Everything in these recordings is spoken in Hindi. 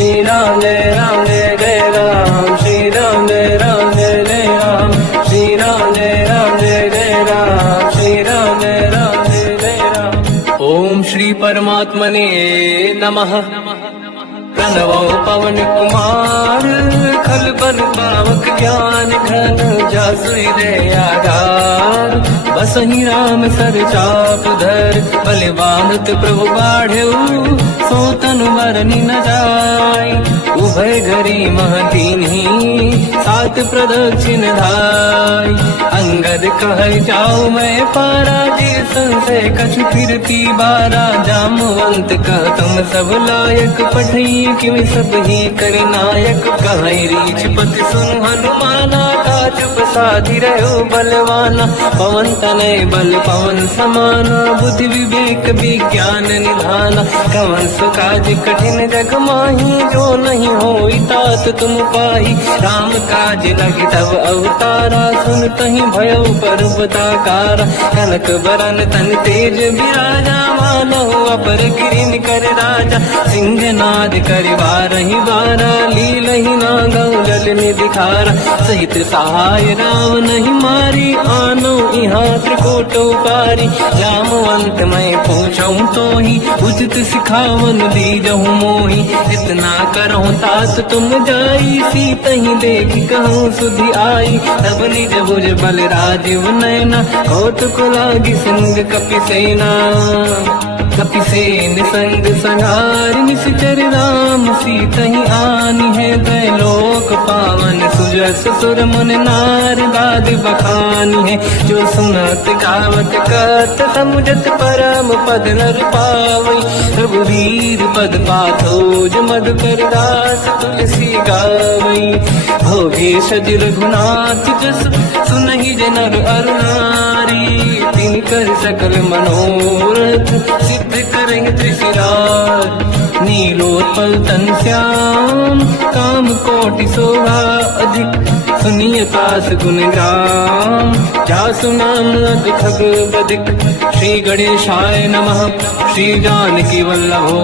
श्री राम जय जय राम, श्री राम जय जय राम, श्री राम जय जय राम, श्री राम जय जय राम। ओम श्री परमात्मने नमः। प्रणवो पवन कुमार, खल बल पावक ज्ञान घन, जासु हृदय आधार। बसहि राम सर चाप धर, बलवानत प्रभु बाढ़ऊ, सो तनु मरनि न जाय। उभय घरी महदीन्ही, सात प्रदक्षिण धाय। अंगद कह जाऊ मैं पारा, जी संशय कछु फिरती बारा। जामवंत कह तुम सब लायक, पठई किम सब ही कर नायक। कहीं रीछ पति सुन हनुमाना, काज प्रसादी रहो बलवाना। पवन तनय बल पवन समाना, बुद्धि विवेक विज्ञान निधाना। कवन सुकाज कठिन जग माही, जो नहीं होई तात तुम पाही। राम काज लगी तब अवतारा, सुन तहि भयो पर्वताकारा। कनक बरन तन तेज बिराजा, मानहु अपर गिरिन कर राजा। सिंहनाद करिवारहि बारा, लीलहि नागौ जल निधिखारा। सहित सहाय राम नहीं मारी, आनो इहाँ त्रिकोट उपारी। जामवंत मैं पूछऊँ तोहि, उचित सिखावन दीजहु मोहि। इतना करहु तात तुम जाई, सीतहि देख कहूँ सुधि आई। तब निज भुज बल राजीव नैना, कौतुक लागी सिंह कपिसेना। कपिसेन संग संहार, निश्चर राम सीतहि आनी है। त्रैलोक पावन सुजस सुर मुन नार, गाद बखानी है। जो सुनत गावत कत, समुझत परम पद नर पावई। रघुवीर पद पाथोज, मधुकर दास तुलसी गावई। भोगे सज रघुनाथ जस, सुनहि जनर अरु नारी। तिन कर सकल मनोरथ, सिद्ध करें त्रिशिरार। नीलोत्पल तन श्याम, काम कोटि शोभा अधिक। सुनिय तास गुण ग्राम, जासु नाम अग खग बदिक। श्री गणेशाय नमः। श्री जानकी वल्लभो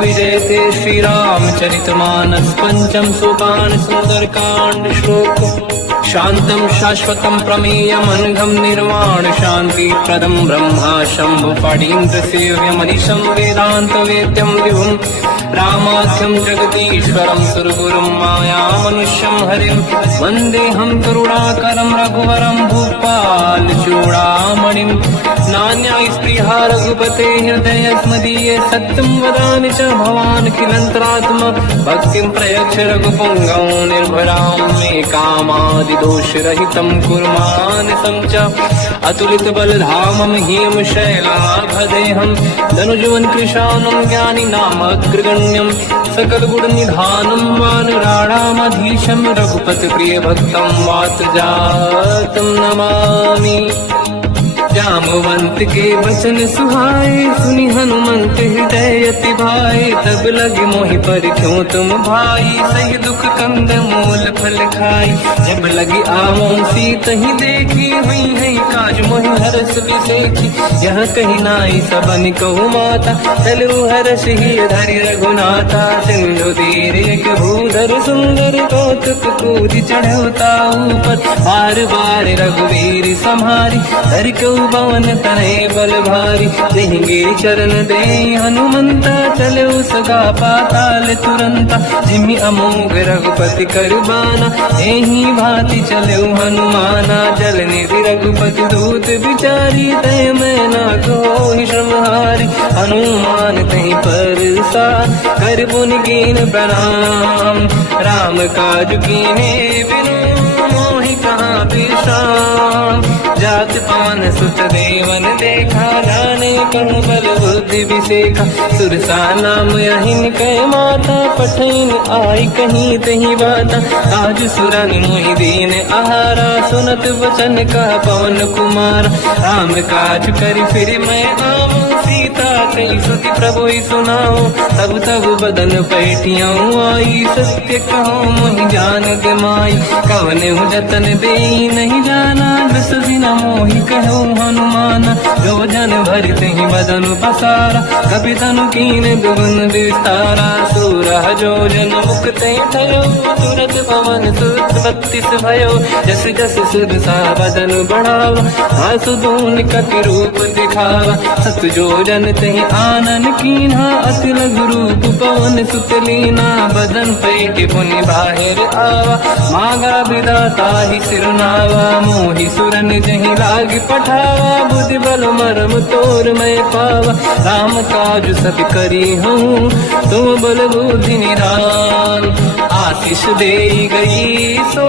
विजयते, श्री रामचरित मानस। पंचम सोपान सुंदर कांड श्लोक। शांतं शाश्वतं प्रमेयम्, अनघं निर्वाण शांति प्रदं। ब्रह्मा शंभु फणीन्द्र सेव्यमनिशं, वेदांत वेद्यं विभुं। रामाख्यं जगदीश्वरं, सुरगुरुं मायामनुष्यं हरिं। वन्देऽहं करुणाकरं रघुवरं, भूपाल चूडामणिं। नान्या स्पृहा रघुपते हृदयस्मदीये, सत्यं वदामि च भवान् किलन्तरात्मा। भक्तिं प्रयच्छ रघुपुङ्गं, निर्भरां मे कामादिदोषरहितं कुर्मानसं च। अतुलित बलधामं ह्यं शैलाभदेहं, धनुजवन कृशानं ज्ञानी नाम अग्रगण्यं। सकल गुण निधानं वानराणामधीशं, रघुपति प्रिय भक्तं वातजातं नमामि। जामवंत के वचन सुहाए, सुनि हनुमंत हृदय अति भाए। तब लगे मोहि पर क्यों तुम भाई, सही दुख कंद मूल फल खाई। जब लगी आवों सीतहि देखी, हुई है काज मोहि हरस बिसेखी। यह कही नाई सबन कहु माता, चलु हरष ही धरि रघुनाथा। सिंधु तीर एक भूधर सुंदर, कौतुक कूदि चढ़ौता ऊपर। बार बार रघुवीर सम्हारी, धरि कऊ पवन तनय बल भारी। देंगे चरण दे हनुमंता, चले सगा पाताल तुरंता। जिमि अमोघ रघुपति करबाना, एहि भांति चले हनुमाना। जल निधि रघुपति दूत बिचारी, तय मैं ना कोहि श्रमहारी। हनुमान तहि परसा, कर पुनि कीन प्रणाम। राम काज कीन्हे बिनु, मोहि कहाँ विश्राम। जात पावन सुत देवन देखा, जाने कहूँ बल बुद्धि विसेखा। सुरसा नाम अहिन कै माता, पठैन आई कहीं तही बाता। आज सुरन मोहि दीन आहारा, सुनत वचन का पवन कुमार। राम काज करि फिर मैं आऊँ, सीता कई सुति प्रभु सुनाऊँ। तब तब बदन पैठियाँ आई, सत्य कहो मोहि जान गमाई। कवन जतन दे नहीं जाना, दस दिन मोहि कहो हनुमान। जो जन भरते ही बदन पसारा, कपि तनु कीन दुगुन विस्तारा। सूरह जो जन मुक्ते थयो, तुरत पवन सुत 32 भयो। जस जस सुरसा बदन बढ़ावा, आसु दून कपि रूप दिखावा। सत जो जन तहि आनन कीन्हा, अति लघु रूप पवन सुत लीना। बदन पैठ पुनि बाहिर आवा, मांगा विधाता ही सिरनावा। मोहि सुरन जहि लाग पठावा, बुद्धि बल मरम तोर मैं पावा। राम काज सब करी हूँ, तुम बल बुद्धि निधान। आशीष दे गई सो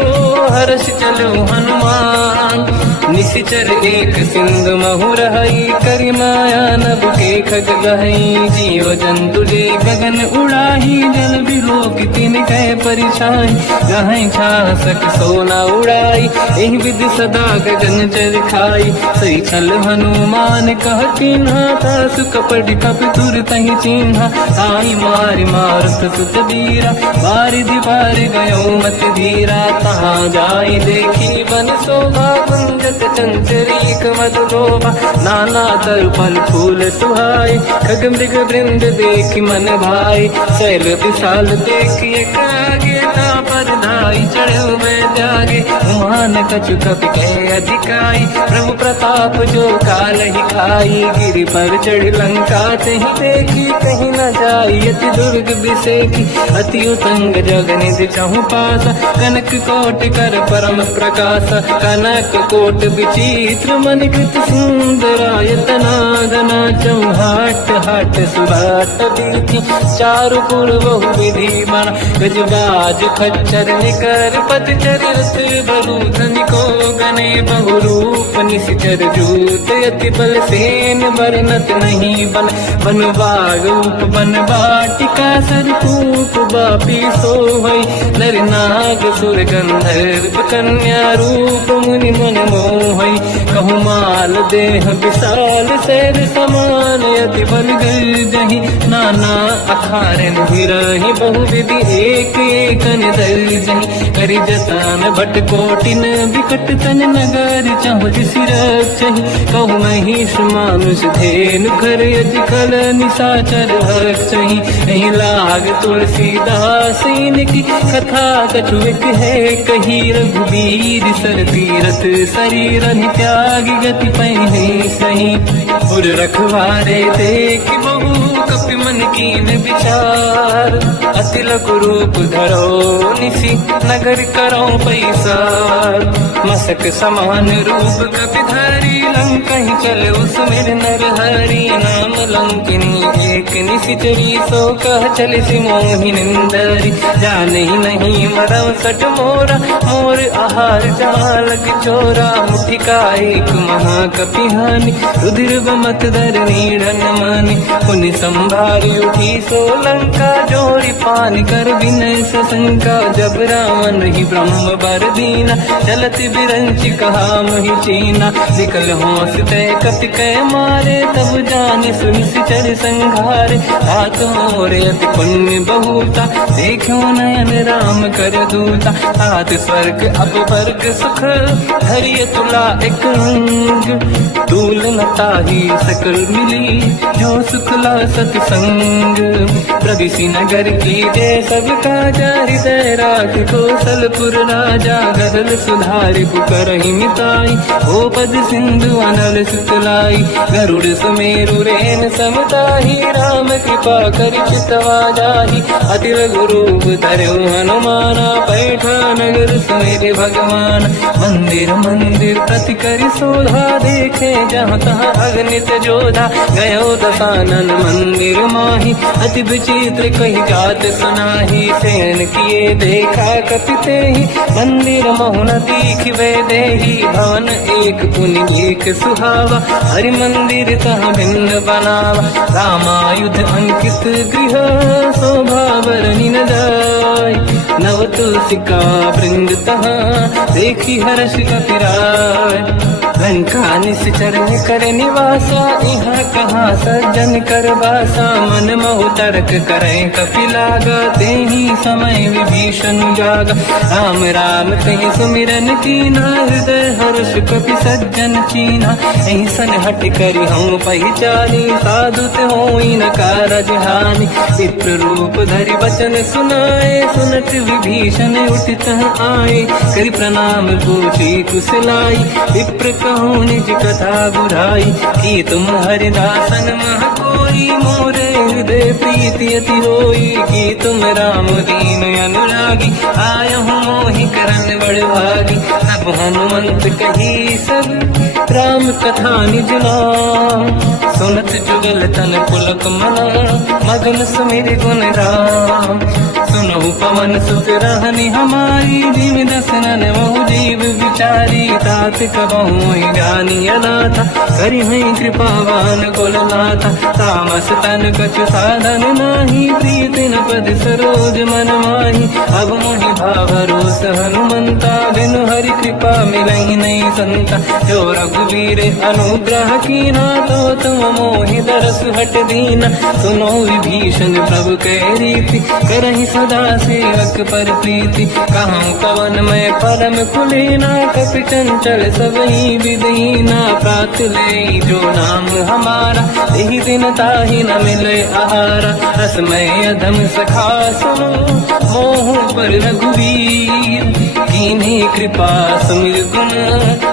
हर्ष चलो हनुमान। निशिचर एक सिंधु महु रहई, करि माया नभ के खग गहई। जीव जंतु जे गगन उड़ाही, जल बिलोक तिन कह परिछाई। गहई छासक सोना उड़ाई, एहि विधि सदा गगन चर खाई। सही छल हनुमान कह कीन्हा, तासु कपट कप तुर तहि चिन्हा। आई मारि मारुत सुत बीरा, बारिधि पार गयो मत धीरा। तहाँ जाई देखी बन शोभा, कुंजत चंचरीक मधु लोभा। नाना तर फल फूल सुहाई, खग मृग वृंद देखि मन भाई। शैल विशाल देखि एक आगे, ना पर धाई चढ़ो मैं जागे। मान कछु कपि कह अधिकाई, प्रभु प्रताप जो काल ही खाई। गिरि पर चढ़ लंका तहि देखी, कहीं न जाई अति दुर्ग बिसेकी। अति उतंग जग निधि चहु पासा, कनक कोट कर परम प्रकाशा। कनक कोट विचित्र मणिकृत सुंदरायतना। धना चौहाट हाट सुराट दीति, चारु पुर बहु विधि बना। गजबाज खच्चर निकर पतचर रस बहु। धनिको गणे बहु रूप, निशिचर जूत अति बल सेन। बरनत नहीं बन बन बाग रूप, बन बाटिका सरकूप बापी सोहई। नर नाग सुर गंधर्व कन्या रूप, मुनि मन मोहई। कहु माल देह विशाल शैर समान, अति बल गर्जहि नाना अखारन भिरहि। बहु विधि एक एकन दर्जहि, करि जतन भट कोटिन विकट तन नगर। चाहु जिसि रक्षहि, कहु महिष मानुष धेनु खर। अजकल निशाचर हक्षहि, एहि लाग तुलसीदास इनकी। कथा कछु एक है कही, रघुबीर सर तीरथ शरीर। त्यागी गति पहि सही, उर रखवारे देख बहु कपि मन कीन विचार। अति लघु रूप धरो निशि, नगर करो पैसार। मसक समान रूप कपि धरी, लंका ही चले उसमें नर हरि। नाम लंकिनी एक निशिचरी, सो कह चले सि मोहि निंदरी। जाने ही नहीं मरम सट मोरा, मोर आहार जालक चोरा। मुठिका एक महाकपि हानि, रुधिर बमत धरनी ढन मानि। पुनि संभारी उठी सो लंका, जोरी पानी कर विनय सशंका। जब रावण ही ब्रह्म बर दीना, चलत बिरंच कहा मोहि चीना। निकल होश तय कपि कह मारे, तब जाने सुन सिचर संघारे। हाथ मोरे अति पुण्य बहुता, देखो नयन राम कर दूता। हाथ स्वर्ग अब वर्ग सुख, धरिय तुला एक अंग। दूल न ताहि सकल मिली, जो सुखला सतसंग। प्रविशि नगर की जय सब काजा, हृदय राख कौशलपुर राजा। गरल सुधारि पुकारहि मिताई, ओ पद सिंधु अनल सुतलाई। गरुड़ सुमेरु रेन समताहि, राम कृपा करि चितवा जाहि। अति लघु रूप धरऊ हनुमाना, पैठा नगर सुमेरि भगवान। मंदिर मंदिर प्रति करि शोधा, देखे जहाँ तहाँ अगणित जोधा। गयो दशानन मंदिर माहि, अति विचित्र कही जात सुनाही। शयन किए देखा कपि तेहि, मंदिर महु न दीखिबे देहि। भवन एक पुनि एक सुहावा, हरि मंदिर तहाँ भिन्न बनावा। रामायुध अंकित गृह, शोभा बरनि न जाय। नव तुलसी का वृंद तहाँ देखी हर्ष कपिराय। लंका निश्चर कर निवासा यहाँ कहाँ सज्जन कर बासा। मन महु तर्क करें कपिलागा तेहि समय विभीषण जागा। राम राम कहीं सुमिरन कीना हृदय हर्ष कपि सज्जन चीना। ऐसन हट करी हम पहचानी साधु ते होई न कारज हानि। विप्र रूप धरि वचन सुनाए सुनत विभीषण उठित आए। करि प्रणाम पूछी कुशलाई विप्र कहूँ निज कथा बुराई। कि तुम हरिदासन मह कोई मोरे हृदय प्रीति अति होई। कि तुम राम दीन अनुरागी आयहु मोहि करन बड़ भागी। तब हनुमंत कही सब राम कथा निज नाम। सुनत जुगल तन पुलक मना मगन सुमिर गुण राम। सुनहु पवन सुत रहनि हमारी जीव दसनन महु जीव विचारी। तात कबहु जानी अनाथा करि हई कृपावान कुलनाथा। तामस तन कछु साधन नाही प्रीत न पद सरोज मन माही। अब मोहि भावरोस हनुमंता बिनु हरि कृपा मिलहि नहीं संता। जो रघुवीर अनुग्रह कीना तो तुम मोहि दरस हट दीना। सुनो विभीषण प्रभु के रीति करहि सदा सेवक पर प्रीति। कहूँ कवन मैं परम कुलीना कपि चंचल सबहि विदीना। प्रात ले जो नाम हमारा यही दिन ताहि न मिले आहारा। रसमय अधम सखा सुनो मोह पर रघुवीर। कीन्ही कृपा सुमिर गुण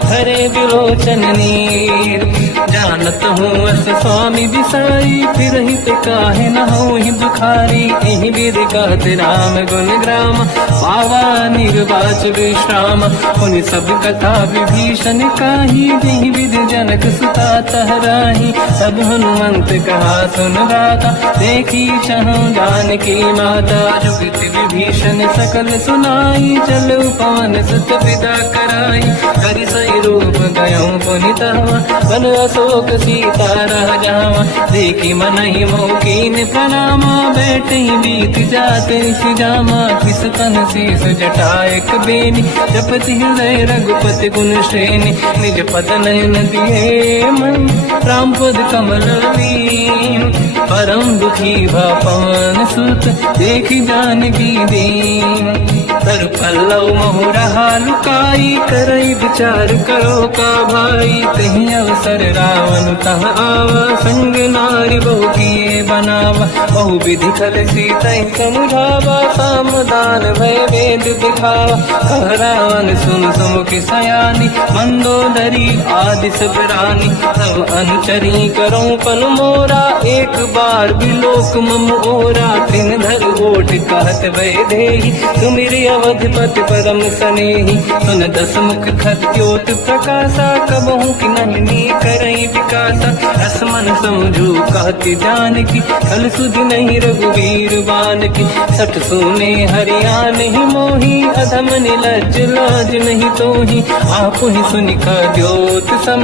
हरे विलोचन नीर। जानत हूँ अस स्वामी बिसाई फिर हित काहे न होहि दुखारी। एहि विधि कहत राम गुण ग्राम पावा निर्वाच विश्राम। उन सब कथा विभीषण काही जेहि विधि जनक सुता तहराही। तब हनुमंत कहा सुन गाता देखी चहु जानकी माता। जुगति विभीषण सकल सुनाई चलु पवन सुत पिता कराई। करि सही रूप गयऊँ पुनितवा बन अशोक सीता रह जावा। देखी मनहि मोकीन प्रणामा बैठे बीत जाते सिजामा। किस तन शीस जटायक बेनी जपति हृदय रघुपति गुण श्रेणी। निज पद नयन दिए मन राम पद कमल लीन। परम दुखी भा पवन सुत देखी जानकी दीन। तर पल्लव महु रहा लुकाई करई विचार करो का भाई। तहि अवसर रावण तह आवा संग नारी बहु किए बनावा। बहु विधि खल सीता समुझावा सामदान भय वेद दिखावा। कह रावण सुन सुमुख सयानी मंदोदरी आदि सब रानी। सब अनुचरी करो पन मोरा एक बार बिलोक मम ओरा। तीन धर ओट कहत भय देहि सुमिरि अवधपति परम सनेहि। सुन दस मुख खद्योत प्रकाशा कबहु कि नन्ही करई विकासा। असमन समझू कहती जानकी कल सुधि नहीं रघुवीर बानकी। सठ सुने हरियाण ही मोही अधम निलज लाज नहीं तोही। आप ही सुनि खद्योत सम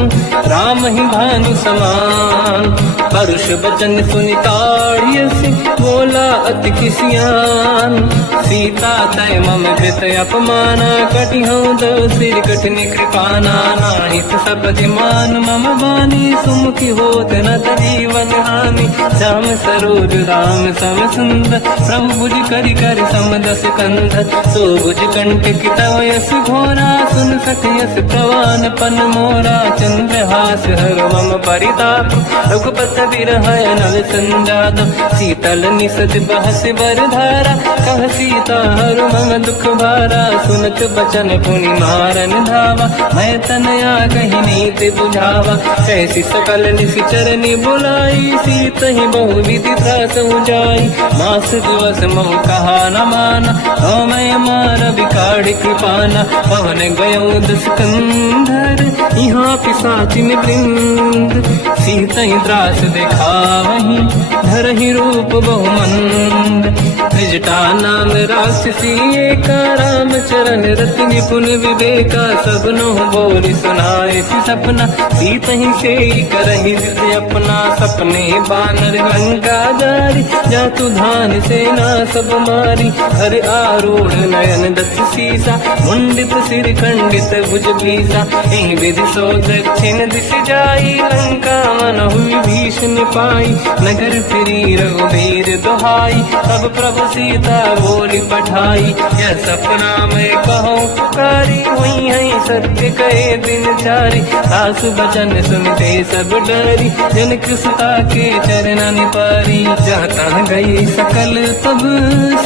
राम ही भानु समान। परुष बचन सुनि ताड़ियसि बोला अति किसियान। सीता तय मम कृत अपमाना कटिहूँ दो सिर कठिन कृपाना। नाहित सपति मान मम बानी सुमुखी होत न जीवन हानि। श्याम सरोज राम सम सुंदर प्रभु भुज करि कर समदस कंध। सो भुज कंठ तव यस घोरा सुन सखयस प्रवान पन मोरा। चंद्रहास हर मम परिताप रघुपत बिरह नल संजात। शीतल निसत बहस बरधारा कह सीता हर मम दुख भारा। सुनत बचन पुनि मारन धावा मैं तनया कही नीति बुझावा। कैसी सकल निश्चर बुलाई सीतहि बहु विधि त्रास जाई। मास दिवस मोह कहा न माना तो मैं मार बिकाड़ कृपाना। पवन गयो दुष्कंधर यहाँ पिशाचिन वृंद। सीतहि त्रास दिखावहीं धरहि रूप बहुमंद। त्रिजटा नाम राक्षसी एका, राम चरण रति निपुण विवेका, सबनो बोल सुनाए सी सपना, सीत ही से करहि जिद अपना, सपने बानर लंका जारी, जातु धान सेना सब मारी, हर आरूढ़ नयन दत्त सीसा, मुंडित सिर खंडित भुज भीसा, एहि विधि सो दक्षिण दिश जाई, लंका मन हुई भीषण पाई, नगर फिरी रघुबीर दुहाई, तब प्रभु सीता बोली पठाई, यह सपना मैं कहूँ पुकारी, हुई है सत्य कहे दिन चारी, सासु बचन सुनते सब डरी, जनक सुता के चरण पारी, जहाँ तहाँ गई सकल तब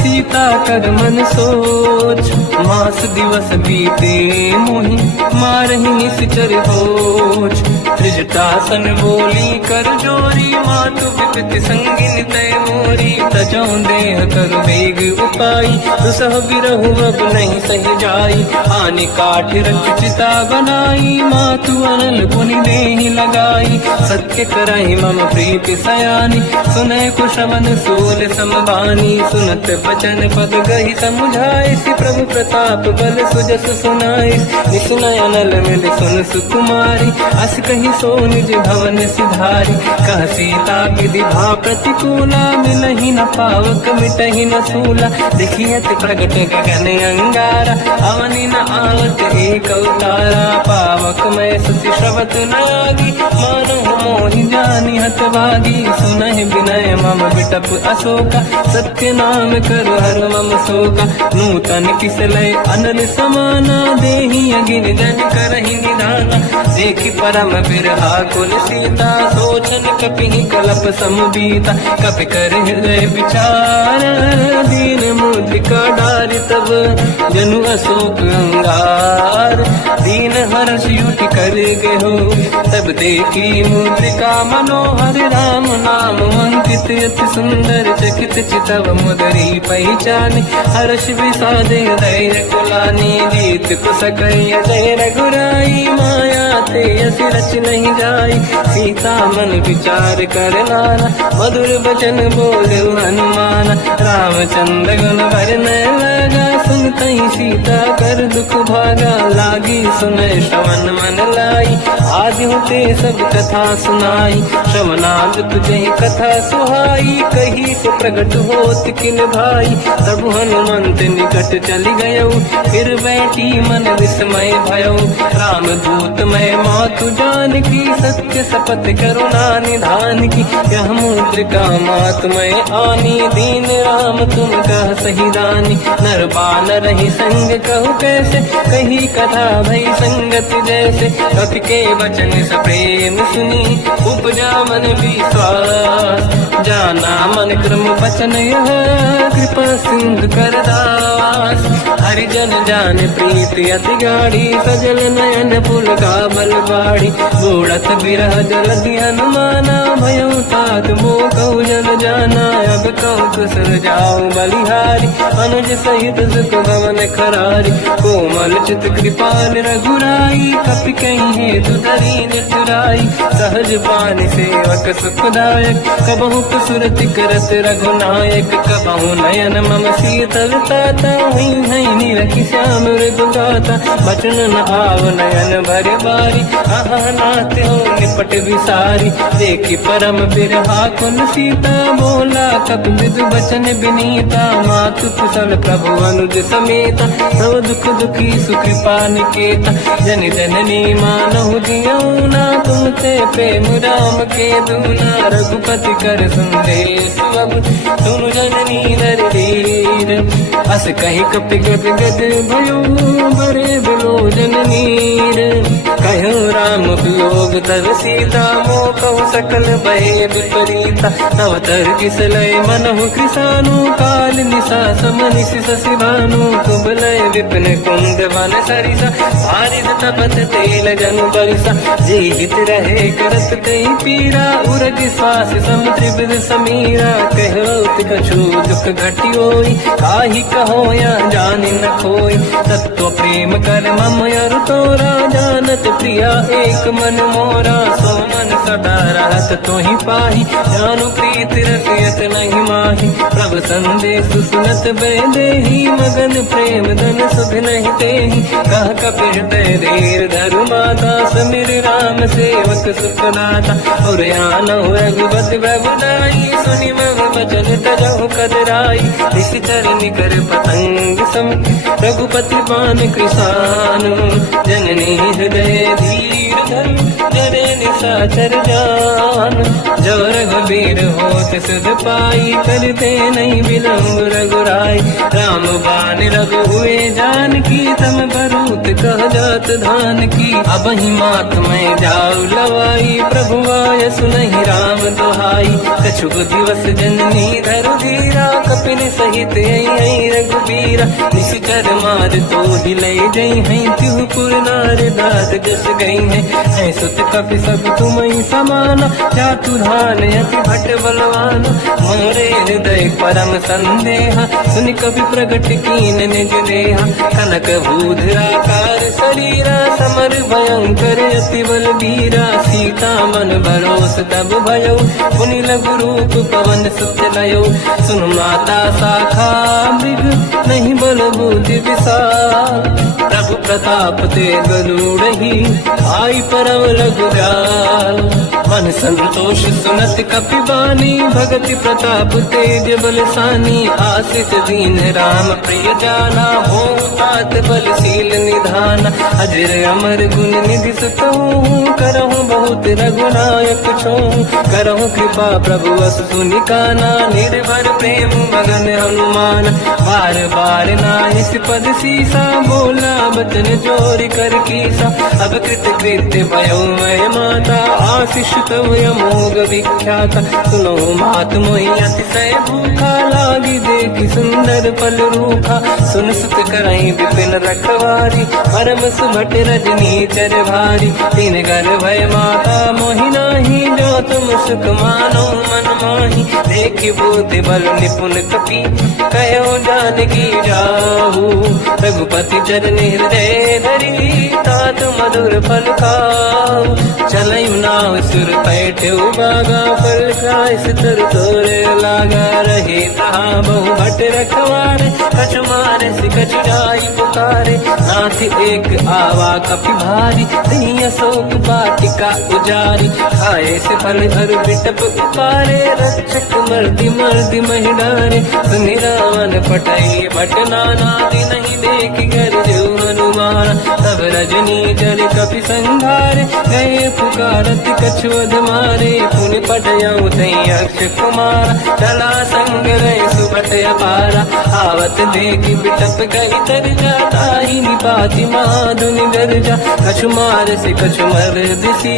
सीता कर मन सोच, मास दिवस बीते मोहि मारहि निश्चर होच, त्रिजटासन बोली कर जोरी, मातु विपति संगिन तय मोरी, तजो देह कर वेग उपाई, दुसह बिरहु अब नहीं सही जाई, आने काठ रख चिता बनाई, मातु अनल पुनि देहि लगाई, सत्य कराई मम प्रीति सयानी, सुनय कुशवन सूल समबानी, सुनत बचन पद गहि समुझाए, सि प्रभु प्रताप बल सुजस सुनाई, निसुनय अनल मिल सुन सुकुमारी, अस कहि सो निज भवन सिधारी, कह सीता विधि भा प्रतिकूला, मिलहि न पावक मिटहि न सूला, देखियत प्रगट गगन अंगारा, अवनि न आवत एक अवतारा, पावक मैं सुति श्रवत न आगी, मानहु मोहि जानि हत भागी, सुनहि विनय मम विटप अशोका, सत्य नाम करु हर मम शोका, नूतन किसलय अनल समाना, देहि अगिन जन करहि निधाना, देखि परम बिरहा कुल सीता, सोचन कपिहि कलप समबीता, कपि कर हृदय विचार, दीन मुद्रिका डारि तब जनु अशोक अंगार, दीन हर्ष युति कर गेहो, तब देखी मुद्रिका मनोहर, राम नाम अंकित अति सुंदर, चकित चितव मुदरी पहचान, हर्ष विषादे धैर्य कुलानी, जीत कुसकय जय रघुराई, माया ते अस रच नहीं जाई, सीता मन विचार कर नाना, मधुर बचन बोले हनुमान, रामचंद्र गुण वरनय लगा, सुनतहि सीता कर दुख भागा, लागी सुनय श्रवण मन लाई, आदि होते सब कथा सुनाई, श्रवणाद तुझे कथा सुहाई, कही से प्रगट होत किन भाई, तब हनुमंत निकट चली गयो, फिर बैठी मन विस्मय भयो, राम दूत मैं मातु जान की, सत्य शपथ करुणा निधान की, यह मुद्रिका मात मैं आनी, दीन राम तुम कह सही दानी, नर बानर ही संग कहु कैसे, कही कथा भई संगत जैसे, कपि के वचन सप्रेम सुनी, उपजा मन विश्वास, जाना मन क्रम वचन यह, कृपा सिंधु कर दास, हरिजन जान प्रीति अति गाढ़ी, सजल नयन पुल का बल बाढ़ी, बूढ़त बिरह जल हनुमाना, भयो तात मोह कहु जल जाना, अब कहु कुशल जाओ बलिहारी, अनुज सहित सुख भवन खरारी, कोमल चित कृपाल रघुराई, कपि कहीं हेतु दरीन चुराई, सहज पान सेवक सुखदायक, कबहु कुसुरति करत रघुनायक, कबहु नयन मम शीतल ताता, हुई है नीरखि श्याम मृदुगाता, बचन न आव नयन भर बारी, आहा नाथ हो निपट विसारी, देखि परम बिरहा कुल सीता, बोला कपि मृदु बचन विनीता, मातु कुशल प्रभु अनुज समेता, सब दुख दुखी सुकृपा निकेता, जन जननी मानहु जियौना, तुम ते प्रेम राम के दूना, रघुपति कर संदेश अब सुनु जननी नर धीर, अस कहि कपि गद गद भयो, बरे बिलोचन नीर, कहो राम वियोग तब सीता, मोह कहु सकल भय विपरीता, तव तर किसलय मनहु कृसानु, काल निशा समनिश शशि भानु, कुबलय विपिन कुंद वन सरिसा, बारिद तपत तेल जनु बरिसा, जीवित रहे करत कई पीरा, उरग श्वास सम त्रिविध समीरा, कहत कछु दुख घटी होई, काहि कहो या जानि न खोई, तत्व प्रेम कर मम अरु तोरा, जानत प्रिया एक मन मोरा, सो मन सदा रहत तो ही पाही, जानु प्रीत रसियत नहीं माही। प्रभु संदेश सुनत बेदेही, मगन प्रेम धन सुख नहीं तेही। कह कपि हृदय धीर धरु माता, समिर राम सेवक सुखदाता। और आनहु रघुपति प्रभुदाई, सुनि मम बचन तजहु कदराई। निश्चर निकर पतंग सम, रघुपति बान कृसानु। जननी हृदय धीर धरु, जरे निशाचर जान। जो रघुबीर होत सुध पाई, करते नहीं विलम्ब रघुराई। राम बान रघु हुए जानकी, तम भरूत कह जात धान की। अब ही मात मैं जाऊ लवाई, प्रभु आय सुनहि राम दुहाई। कछुक दिवस जननी धरु धीरा, कपिन सहित आई रघुबीरा। निश्चर मार तो हिलै जई हैं, तिहु पुर नार दात जस गई है। सुत कपि सब तुमहि समाना, जातु धान अति भट बलवाना। मोरे हृदय परम संदेहा, सुनि कपि प्रगट कीन निज देहा। कनक भूधराकार शरीरा, समर भयंकर अति बलबीरा। सीता मन भरोस तब भयो, पुनि लघु रूप पवन सुत लयो। सुन माता शाखा मृग, नहीं बल बुद्धि विशाल। प्रभु प्रताप ते गरुड़हि, आई परम रघुराल। मन संतोष सुनत कपि बानी, भगति प्रताप तेज बलसानी। आशीष दीन राम प्रिय जाना, हो तात बलशील निधान। अजर अमर गुण निधि सुतहु, करहु बहुत रघुनायक छोहु। करहु कृपा प्रभु अस सुनि काना, निर्भर प्रेम मगन हनुमान। बार बार नाहिस पद सीसा, बोला बचन जोरि कर कीसा। अब कृत कृत्य भयो मैं माता, आशीष तव अमोघ विख्याता। सुनो मात मोहि अतिशय भूखा, लागी देखि सुंदर फल रूखा। सुन सुत करहि विपिन रखवारी, परम सुभट रजनी चर भारी। तीन घर भय माता मोहि नाही, जो तुम सुख मानो मन माही। देखि बुद्धि बल निपुण कपि, कहो जानकी जाहू। रघुपति चरण हृदय धरी, तात मधुर फल खाऊ। चलयु नाव सुर पैठ्यु बागा, फल खाय सितर तोरे लागा। रहे तहाँ बहु भट रखवारे, कछु मारे से कछु जाई पुकारे। नाथ एक आवा कपि भारी, दही अशोक वाटिका उजारी। खाए से फल हर बिटप उपारे, रक्षक मर्दि मर्दि महि डारे। सुनि रावण पटई भट नाना, नहीं देख कर जो हनुमान। तब रजनी जल कपि संघारे, गए पुकारत कछुअध मारे। पुनि पटयऊ तई अक्ष कुमार, चला संग रहे सुभट अपारा। आवत देखि बिटप गई तरजा, ताहि निपाति माधुनि गरजा। कछु मार से कछु मर दिसी,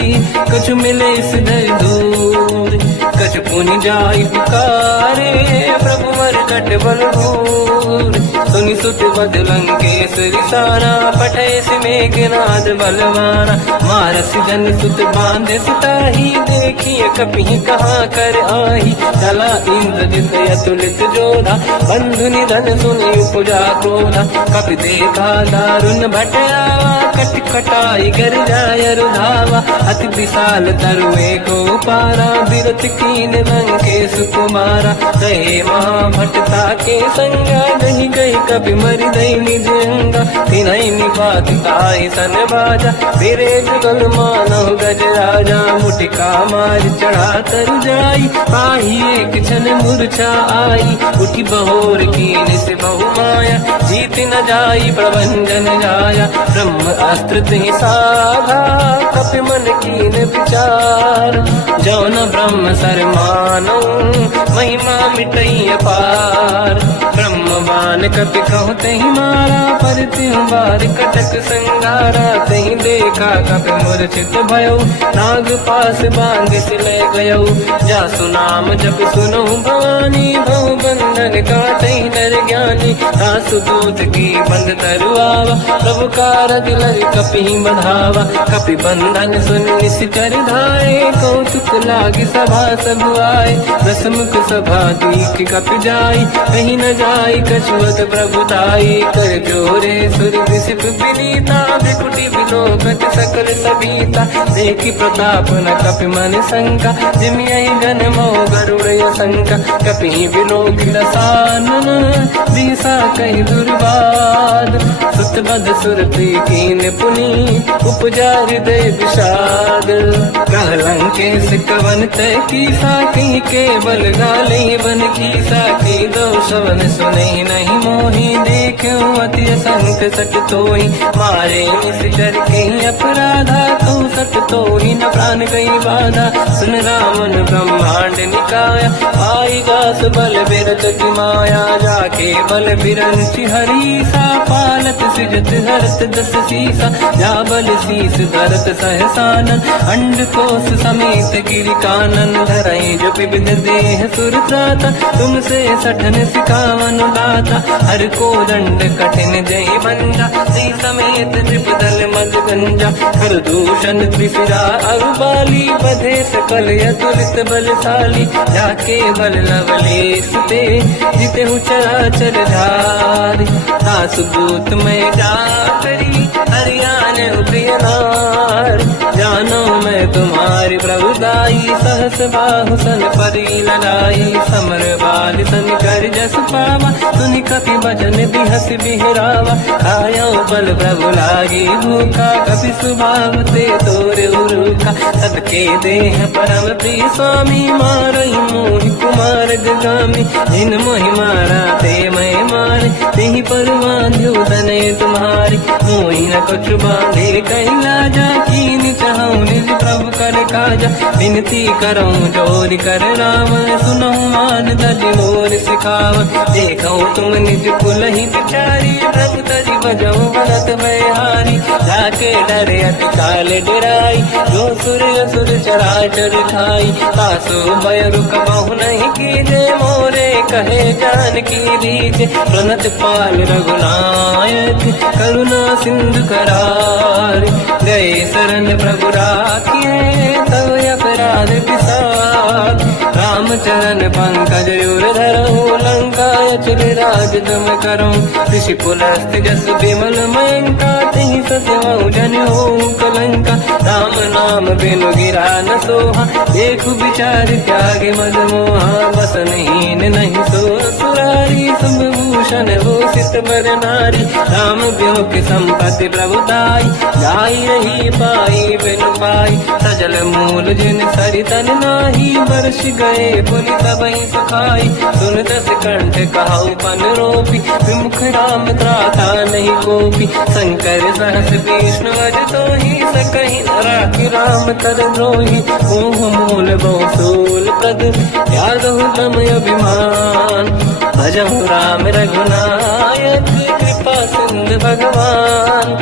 कछु मिले सिधर दूर। कछु पुनि जाई पुकारे, प्रभु मरकट बल भूर। सुनि सुत बद लंकेश्वरी सारा, पठय से मेघनाद बलवाना। मारस जन सुत बांधे सिताही, देखिए कपि कहाँ कर आही। चला इंद्रजित अतुलित जोधा, बंधु निधन सुनि उपजा क्रोधा। कपि देखा दारुण भट आवा, कट कटाई गर जाय रुधावा। अति विशाल तरुए को पारा, बिरत कीन लंकेश कुमारा। गए महाभटता के संगा, दही गई कपि मरि दई निज अंगा। तिनहि निपाति ताहि सन बाजा, फिरे जुगल मानव गज राजा। मुटिका मार चढ़ा तरु जाई, पाही एक क्षण मूर्छा आई। उठी बहोर कीन से बहु माया, जीत न जाई प्रभंजन जाया। ब्रह्म अस्त्र तिहि साधा, कपि मन कीन विचार। जौन ब्रह्म सर मानो, महिमा मिटई अपार। ब्रह्म बान कपि कहु तहि मारा, पर तिहु बार कटक संगारा। तहि देखा कपि मूर्छित भयो, नाग पास बांग सिले गयो। जासु नाम जप सुनहु भवानी, भव बंधन काटहि नर ज्ञानी। जाने, सासु दूत की बंद तरुआवा, प्रभु कारज लग कपि बढ़ावा। कपि बंधन सुन निश्चर धाये, कौतुक लागी सभा सब आए। दसमुख सभा दीख कपि जाई, कहीं न जाई कछुअत प्रभु ताई। कर जोरे सुर विसिप विनीता, बिकुटी विलोकत सकल सबीता। देखी प्रताप न कपि मन शंका, जिमियहि गण मोह गरुड़ शंका। कपि विलोक रसानन, दिशा कहि दुर्वाद। सुत बध सुरति कीन पुनी, उपजा हृदय विषाद। कहलंकेश कवन तय कीसा, कहीं केवल गाले बन कीसा। की दो शवन सुने नहीं मोहि, देखे अति संत सट तोहि। मारे निश्चर कहीं अपराधा, तो सट तोहि न प्राण कहीं बाधा। सुन रामन ब्रह्मांड निकाया, आई दास बल बिरत की माया। जाके बल बिरंचि हरीसा, पालत सिजत हरत दस सीसा। जा बल शीस धरत सहसानन, अंड कोश समेत गिरि कानन। धरई जो विविध देह सुर त्राता, तुमसे सठन सिखावन दाता। हर को दंड कठिन जय बंजा, श्री समेत त्रिपदल मद गंजा। हर दूषण त्रिशिरा अरुबाली, बधे सकल अतुलित बलशाली। जाके बल लवलेश ते, जिते चराचर धारी। सासु दूत में जाकरी, हरियाण प्रिय नार। जानो मैं तुम्हारी प्रभुदाई, सहस बाहु सन परी लड़ाई। समर बाल सन कर जस पावा, सुनि कपि भजन बिहस बिहरावा। आयो बल प्रभु लागी भूखा, कपि स्वभाव ते तोरे उरुखा। सबके देह परम प्रिय स्वामी, मारई मोहि कुमार गामी। जिन मोहि मारा ते मैं मारे, तेहि पर बांध्यो तनय तुम्हारी। मोहि न कुछ बांधे कहीं लाजा, कीन चाहूं निज प्रभु कर काजा। विनती करऊं जोर कर राम, सुनऊं मान दज मोर सिखाव। देखऊं तुम निज कुल ही बिचारी, प्रभु तज बजऊं बनत हारी। जाके डरे अति काल डराई, जो सुर असुर चराचर खाई। सासु भय रुक बहु नहीं कीजे, मोरे कहे जान की लीजे। प्रणत पाल रघुनायक, करुणा सिंधु करार। गए शरण प्रभु राखिए, तव अपराध विसार। रामचरण पंकज उर धरऊं, लंका अचल राज तुम करूं। ऋषि पुलस्त जस विमल मयंका, तिहि ससेवऊं जन होऊं कलंका। राम नाम बिनु गिरा न सोहा, देखु विचार त्यागे मद मोहा। बसनहीन नहीं सो सुरारी, शुभ भूषण भूषित बर नारी। राम ब्यों की संपत्ति प्रभुताई, जाई रही पाई बिनु पाई। सजल मूल जिन सरितन नाही, वर्ष गए पुनि सबहि सुखाई। सुन दस कंठ कहाऊ पन रोपी, विमुख राम त्राता नहीं कोपी। शंकर सहस विष्णु अज तोहि, सकहि न राखि राम कर द्रोही। मोह मूल बहु सूल प्रद, त्यागहु तम अभिमान। भजहु राम रघुनायक, कृपा सिंधु भगवान।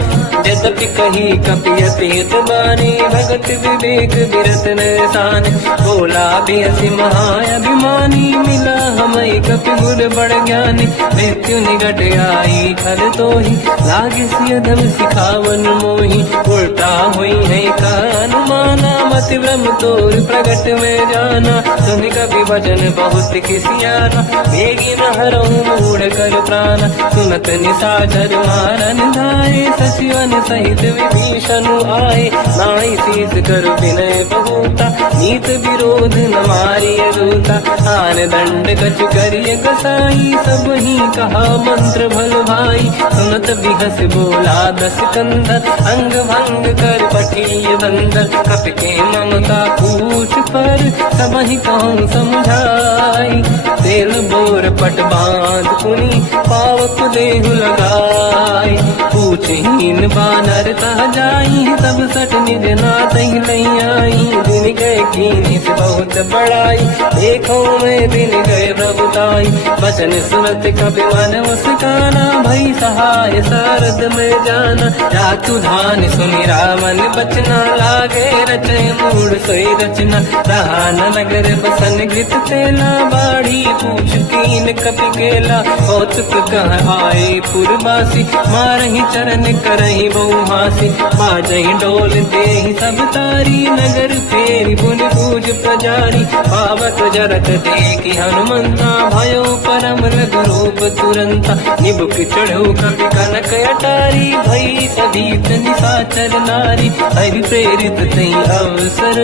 यद्यपि कही कपि अतीत बानी, भगत विवेक विरत नसान। बोला बेसी महाअभिमानी, मिला हमई कपि गुर बड़ ज्ञानी। मृत्यु निकट आई खल तोहि, लागे सियधम सिखावन मोहि। उल्टा हुई है का अनुमाना, मति ब्रह्म तोर प्रगट में जाना। सुनि कपि वचन बहुत किसियाना, बेगी न हरऊं मूढ़ कर प्राण। सुनत निशाचर मारन धाये, सचिवन सहित विभीषण आए। नाई शीस कर विनय बहुता, नीत विरोध न मारिय दूता। आन दंड कछ करिय कसाई, सब ही कहा मंत्र भल भाई। सुनत बिहस बोला दस कंधर, अंग भंग कर पठिय बंदर। कपि के ममता पूछ पर, सब ही कहूँ समझाई। तेल बोर पट बांध पुनि, पावक देहु लगाई। पूछहीन बानर तह जाई, सब सट निज नाथ ही नहीं आई। दिन गए कीनी से बहुत बड़ाई, देखो मैं दिन गए प्रभुताई। बचन सुनत कपि मन मुस्काना, भई सहाय सारद में जाना। जातु धान सुनि रावण बचना, लागे रचे मूढ़ सोई रचना। रहा न नगर बसन गृत तेला, बाढ़ी पूछ कीन कपि केला। कौतुक कह आए पुरवासी, मारही चरण करही बहु हासी, बाजही डोल देहि सब तारी, नगर फेरी बुन पूज प्रजारी, पावक जरत देखी हनुमंता, भयो परम लघु रूप तुरंता, निबुक चढ़ो कपि कनक अटारी, भई सभीत निशाचर नारी, हरि प्रेरित तई अवसर,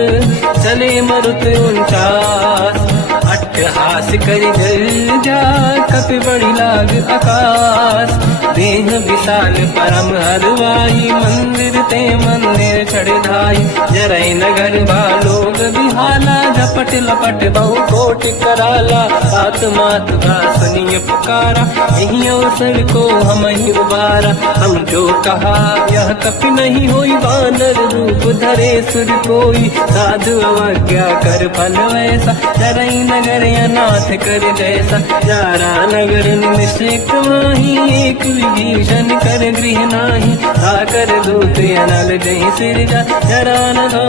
चले मरुत 49, अट्टहास करि जल जा, कपि बड़ी लाग आकाश, देह विशाल परम हरवाई, मंदिर ते मंदिर चढ़ धाई, जरई नगर बालोग बिहाला, झपट लपट बहु कोटि कराला, सात मात का सुनिय पुकारा, यही अवसर को हम ही उबारा, हम जो कहा यह कपि नहीं होई, वानर रूप धरे सुर कोई, साधु अवज्ञा कर फल वैसा, जरई नगर अनाथ कर जैसा, जारा नगर निश्चित माही, एक विभीषण कर गृह नाही, आकर दूत अनल जय सिर जा, जरा न दो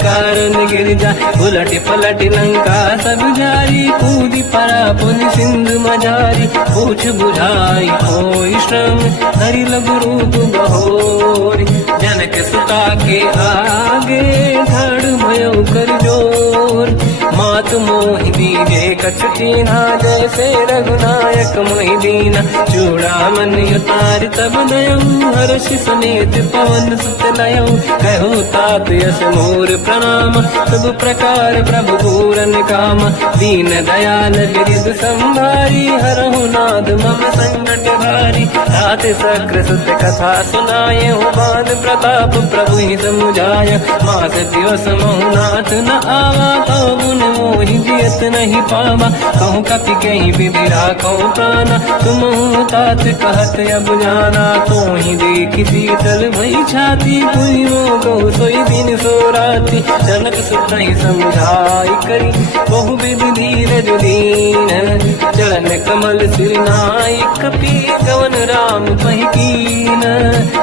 कारण गिर जा, उलट पलट लंका सब जारी, कूदी परा पुन सिंधु मजारी, पूछ बुझाई कोई श्रम, हरि लघु रूप बहोरी, जनक सुता के आगे ठाड़ भयो कर जोर, मात मोहि दीजे कछ कीन्हा, जैसे रघुनायक मोहि दीना, चूड़ामन उतार तब नयऊ, हर्ष समेत पवन सुत नयऊ, कहो तात यस मोर प्रणाम, सब प्रकार प्रभु पूरन काम, दीन दयाल गिरिध संभारी, हरहु नाद मम संकट भारी, तात सक्र सुत कथा सुनाए, हो बान प्रताप प्रभु ही समुझाय, मास दिवस महु नाथ न आवा, कहो गुण मोहि जियत नहीं पावा, कहूँ कपि कहीं विधि राखो प्राणा, तुम तात कहत अब जाना, तो ही देखी शीतल भई छाती, पुइयों को सोई दिन सो राती, जनक सुत ही समझाई करी, बहु विधि धीरज दीन, चरण कमल सिर नाई, कपि कवन राम पहि कीन,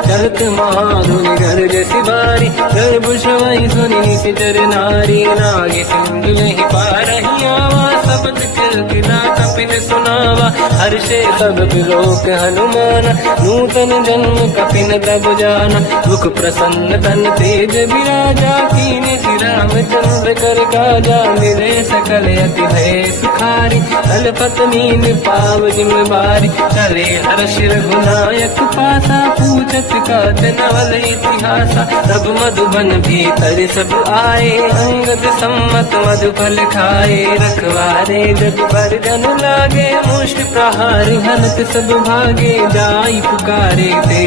चलत महाधुनि गर्ज सिबारी, गर्भ श्रवई सुनि निशिचर नारी, नागे सिंधु नहीं पारही आवा, शब्द कीर्तना कपिन सुनावा, हर्षे सब लोक हनुमाना, नूतन जन्म कपिन तब जाना, मुख प्रसन्न तन तेज विराजा, कीने श्री रामचंद्र कर काजा, मिले सकल अति भय सुखारी, तलपत मीन पाव जिम बारी, चले हर्ष रघुनायक पासा, पूछत कात नवल इतिहासा, सब मधुबन भीतर सब आए, अंगद सम्मत मधुफल खाए, रखवारे जग पर जन लागे, मुष्ट प्रहार हनत सब भागे, जाई पुकारे ते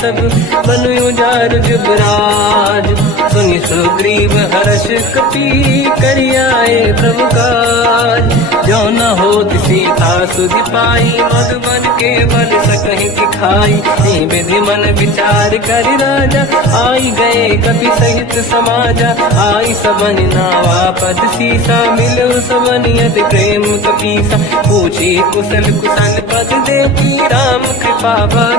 सब बन उजार जुबराज, सुनि सुग्रीव हर्ष कपि करियाए प्रभु काज, जो न होत सीता सुधि पाई, मधुबन के बल सकहि दिखाई, विधि मन विचार कर राजा, आई गए कपि सहित समाजा, आई सबन नावा पद सीसा, मिलो सबन यद प्रेम कपीसा, पूछी कुशल कुशल पद देखी, राम कृपा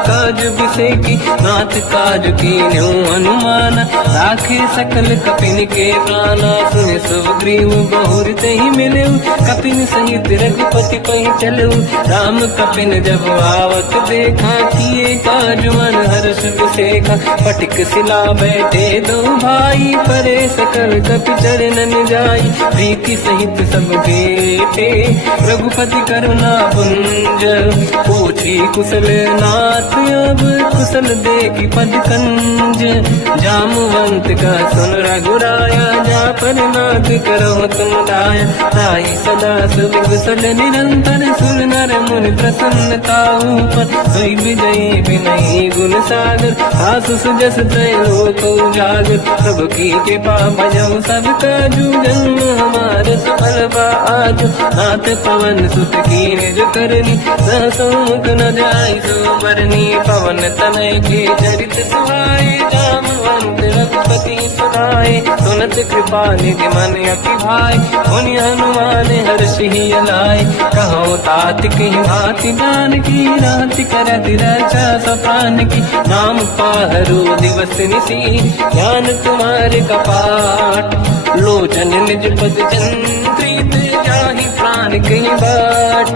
काज बिसेकी, नाथ काज कीन्यो हनुमाना, राखे सकल कपिन के प्राणा, सुनि सुग्रीव बहुर तहि मिलऊ, कपिन सहित रघुपति पहि चलऊ, राम कपिन जब आवत देखा, किए काज मन हर्ष विसेखा, पटिक सिला बैठे दो भाई, परे सकल कपि चरणन जाई, प्रीति सहित सब बेटे, रघुपति करुणा पुंज, पूछी कुशल नाथ अब, कुशल देखी पद कंज, जामवंत का सुन रघुराया, जा पर नाथ करो तुम दाया, ताई सदा सुविकुशल निरंतर, सुर नर मुनि प्रसन्नता ऊपर, सोई विजयी विनयी गुण सागर, आसु सुजस त्रैलोक उजागर, प्रभु की कृपा भजऊ सब काजू, जन्म हमार सफल बा आजू, नाथ पवन सुत की निज करनी, सहसमुख न जाई सो बरनी, पवन तनय के चरित सुहाए, जामवंत रघुपति सुनाए, सुनत कृपा निधि मन अति भाई, मुनि हनुमान हर्षि अलाए, कहो तात कहीं भांति जान की, रात करत रक्षा सपान की, नाम पाहरो दिवस निसी, ज्ञान तुम्हारे कपाट, लोचन निज पद चंद्रित, जाहि प्राण नानक बाट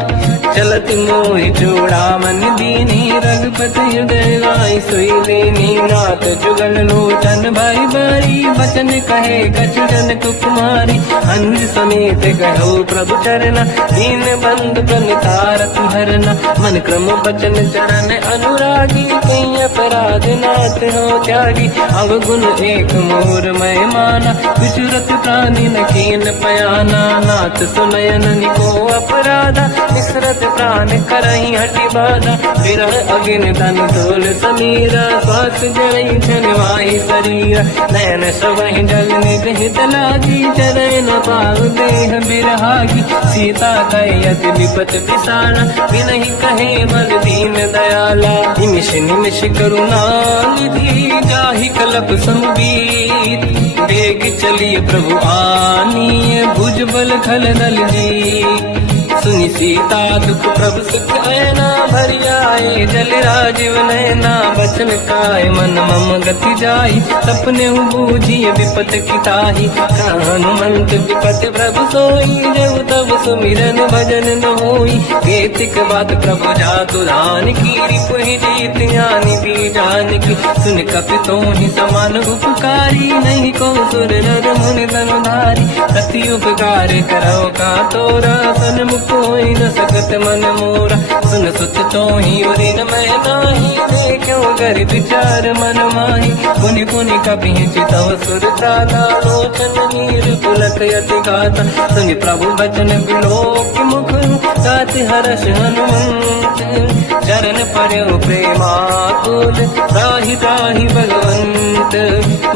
चलत मोहि चूड़ा मन दीनी रघुपति हृदय लाई सोई लेनी नाथ जुगल लोचन भाई बारी बचन कहे कछु जनक कुमारी अंज समेत कहो प्रभु चरना दीन बंधु प्रणितारत हरना मन क्रम बचन चरण अनुरागी कई अपराध नाथ हो त्यागी अवगुण एक मोर मैं माना विचुरत प्राणी न कीन पयाना नाथ सुनयन निको अपराधा निसरत प्राण करही हटि बाधा विरह अगिन तन तोल समीरा श्वास जरई छनवाई शरीर नयन सबहि जल निज हित लागी चरण न पाव देह बिरहागी सीता कहे अति विपत पिसाना विनहि कहे मन दीन दयाला निमिष निमिष करुणा निधि जाहि कलप संबीत बेग चलिए प्रभु आनीय भुज बल खल दल जी सुनि सीता दुख प्रभु सुख ऐना भर जाए जल राजीव नैना बचन काय मन मम गति जाई सपने बूझिए विपत किताही हनुमंत विपत प्रभु सोई जब तब सुमिरन भजन न होई केतिक बात प्रभु जातु दान की रिपुहि जीत ज्ञानी भी जान की सुन कपितों ही समान उपकारी नहीं को सुर नर मुनि धनुधारी अति उपकार करो का तोरा सन्मुख कोई न सकत मन मोरा सुन सुत तो ही उरी न मैं नाही देखो कर विचार मन माही पुनि पुनि कपि चितव सुर त्राता लोचन नीर पुलक यति गाता सुनि प्रभु बचन बिलोक मुख गात हर्ष हनुमंत चरण पर्यो प्रेमाकुल त्राहि त्राहि भगवंत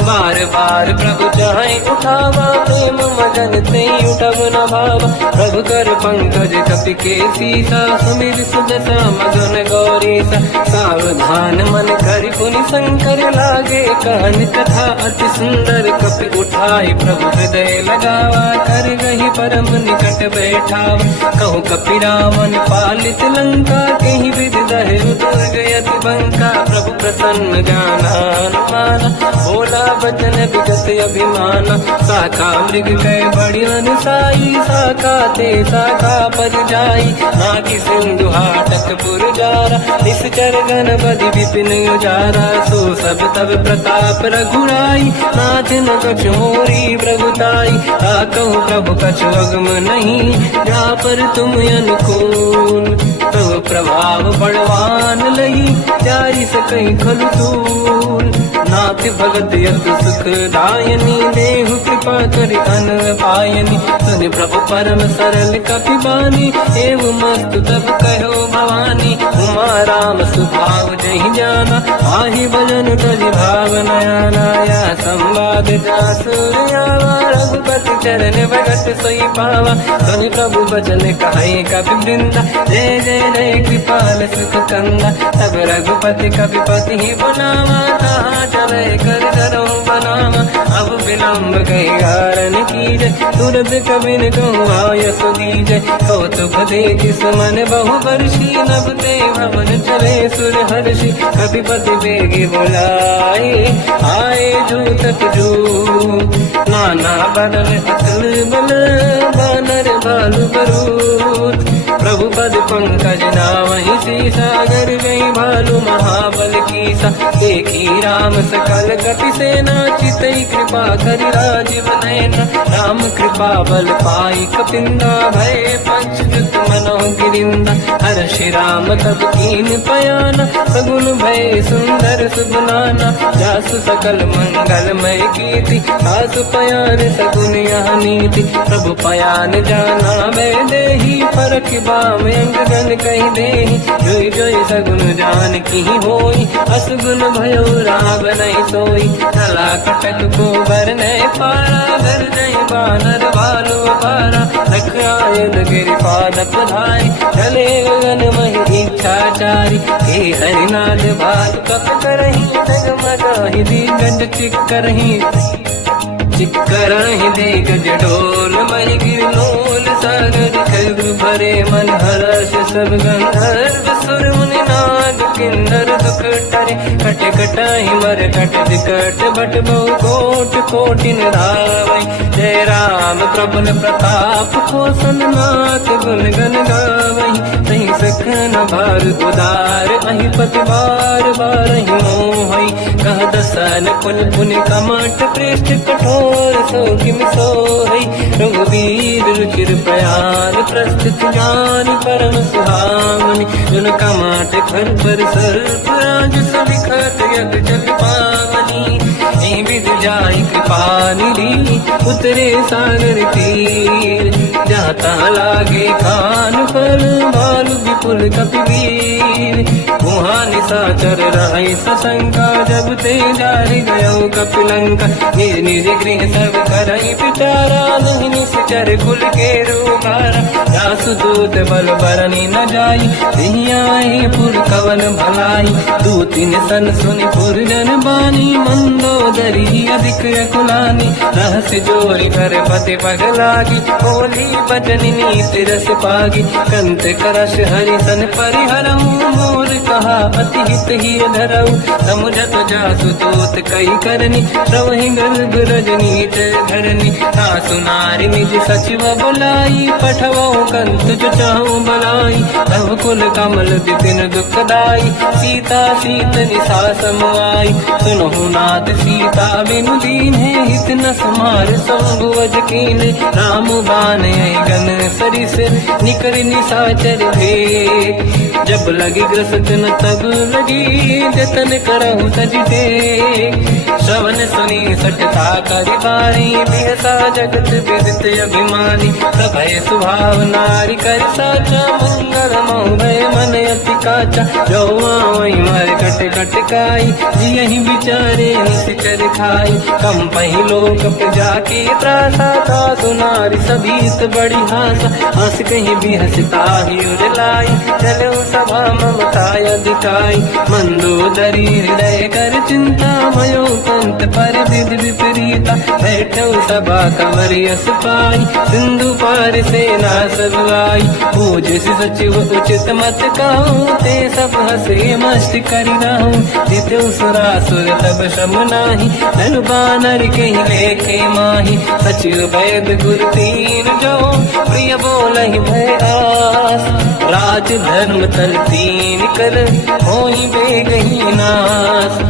बार बार प्रभु चाहे उठावा प्रेम मगन ते उठब न भावा प्रभु कर पंकज कपि के सीसा सुमिर सुदशा मगन गौरीसा सावधान मन कर पुनि शंकर लागे कहन कथा अति सुंदर कपि उठाई प्रभु हृदय लगावा कर गही परम निकट बैठावा कहु कपि रावण पालित लंका कहीं विधि दहे दुर्ग यति बंका प्रभु प्रसन्न जाना माना बोला बचन विगत अभिमाना शाखा मृग कह बड़ी अनुसाई शाखा ते शाखा पर जाई नाकि सिंधु हाटक पुरजारा निश्चर गण बदि विपिन उजारा सो सब तब प्रताप रघुराई नाथ न कछु मोरी प्रभुताई कहु प्रभु कछु अगम नहीं जा पर तुम अनुकूल प्रभु प्रभाव बड़वान लही जारी सकई खलु तूल नाथ भगत यत सुख दायनी देहु कृपा करि अन पायनी सुनि प्रभु परम सरल कपि बानी एव मस्तु तब कहो भवानी उमा राम सुभाव जहि जाना आहि भजन तजि भाव नयाना या संवाद जासु आवा रघुपति चरण भगत सोई पावा सुनि प्रभु बचन कहे कपि वृंदा जय जय जय कृपाल सुख कंदा तब रघुपति कपिपति ही बनावा कहा चले कर करो बनावा अब विलम्ब कही कारण कीजय तुरंत कबिन कहूँ आयस दीजय कौतुक देख सुमन बहु वर्षी नभ ते भवन चले सुर हर्षि कपिपति बेगी बुलाए आए जूतक जू नाना बदल अकल बल बानर भालु बरूद प्रभु पद पंकज नामहि सागर गई भालू महाबल कीसा एक ही राम सकल कपि सेना चितई कृपा करि राजीव नयना राम कृपा बल पाई कपिंदा भय पंचजुत मनो गिरिंदा हर श्री राम तब कीन पयाना सगुन भय सुंदर सुगुनाना जासु सकल मंगलमय कीर्ति आसु पयान सगुन यहाँ नीति प्रभु पयान जाना मैं देही फरक बाम अंग गन कही देही जोई जोई सगुन जान की होई असगुन भयो राव नहीं सोई चला कटक को बर नहीं पारा घर नहीं बानर भालू पारा लख आयल गिरिपाद पधारी चले गगन मही इच्छाचारी हे हरिनाथ भाल कप करही जगमगाही दिग्गज चिक्करही चिक्करही दिग्गज डोल मही गिरलोल सागर खग भरे मन हर्ष सब गंधर्व सुर मुनि नाग किन्नर दुख टरे कट कटाई मर कट विकट भट बहु कोट कोटिन धावै जय राम प्रबल प्रताप कोसन नाथ गुण गण गावै सही सखन भार उदार अहि पति बार बार ही मोहै कह दसन कुल पुनि कमट पृष्ठ कठोर सो किम सोहै रघुवीर रुचिर प्रयाण प्रस्थित ज्ञान परम सुहामनि जुन कमाट खर पर सर्प राज सविखत यग जग पावनी विद जाय कृपा निधि उतरे सागर तीर जाता लागे खान फल भालु विपुल कपिवीर वहाँ निशाचर राय सशंका जब ते जारी गयो कपिलंका निज निज गृह सब करई विचारा नहीं निश्चर कुल के रूपारा जासुदूत बल बरनी न जाई दिहियाए पुर कवन भलाई दूतिन सन सुनि पुर जन बानी मंदोदरी अधिक कुलानी रहस्य जोरी कर पति पगलागी होली बचन नीति रस पागी कंत करश हरि सन परिहरऊ मोर कहा अति हित ही धरऊ समुझत जासु दूत कई करनी श्रवहि गर्भ रजनी धरनी सासु नारी निज सचिव बुलाई पठवो कंत जो चाहू बलाई तब कुल कमल विपिन दुखदाई सीता सीत निशा समाई सुनहु नाथ सीता बिनु दीन है हित न समार संगुवज कीन राम बान गन सरिस निकर निशाचर भेद जब लगी ग्रसत न तब लगी जतन करहु सजते श्रवण सुनी सटता करि बारी बिहसा जगत विदित अभिमानी सभय स्वभाव नारी कर साचा मंगल मोहय मन अति काचा जो आवई मर कट कट काई यही विचारे निश्चर खाई कम पही लोक प्रजा की त्रासा था सुनारी सभीत बड़ी हासा हंस कहीं भी हंसता ही उड़लाई चलो सभा ममता दिखाई मंदोदरी हृदय कर चिंता मयो कंत पर विधि विपरीता बैठो सभा कंवर यस पाई सिंधु पार सेना सब आई पूज सचिव उचित मत कहूँ ते सब हसे मस्त करि रहूं जितु सुरासुर तब शम नाही धनु बानर के लेखे माही सचिव वैद गुरु तीन जो प्रिय बोलहि भय आस राज धर्म तल तीन कर होई बेगही नास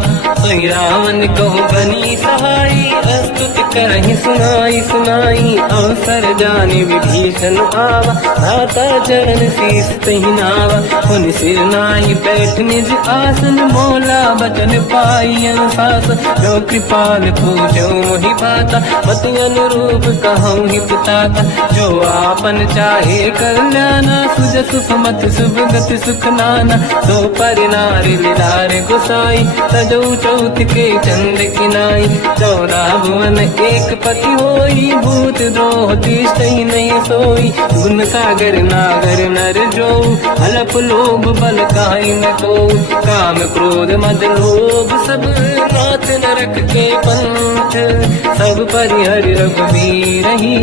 सोई रावण कहु बनी सहाई अस्तुत करहि सुनाई सुनाई अवसर जाने विभीषण आवा धाता चरण शीस तहि नावा पुन सिर नाई बैठ निज आसन मोला बचन पाई अनुशासन जो कृपाल पूजो मोहि पाता पति अनुरूप कहूँ हित ताता जो आपन चाहे कल्याणा सुजस सुमत शुभ गति सुख नाना सो पर नारी लीलार गोसाई तजौ चौथ के चंद किनाई 14 भुवन एक पति होई भूत द्रोह तिष्ठई नहीं सोई गुण सागर नागर नर जो हलप लोभ बल काई न को काम क्रोध मद लोभ सब नाथ नरक के पंथ सब परिहर रघुवीर ही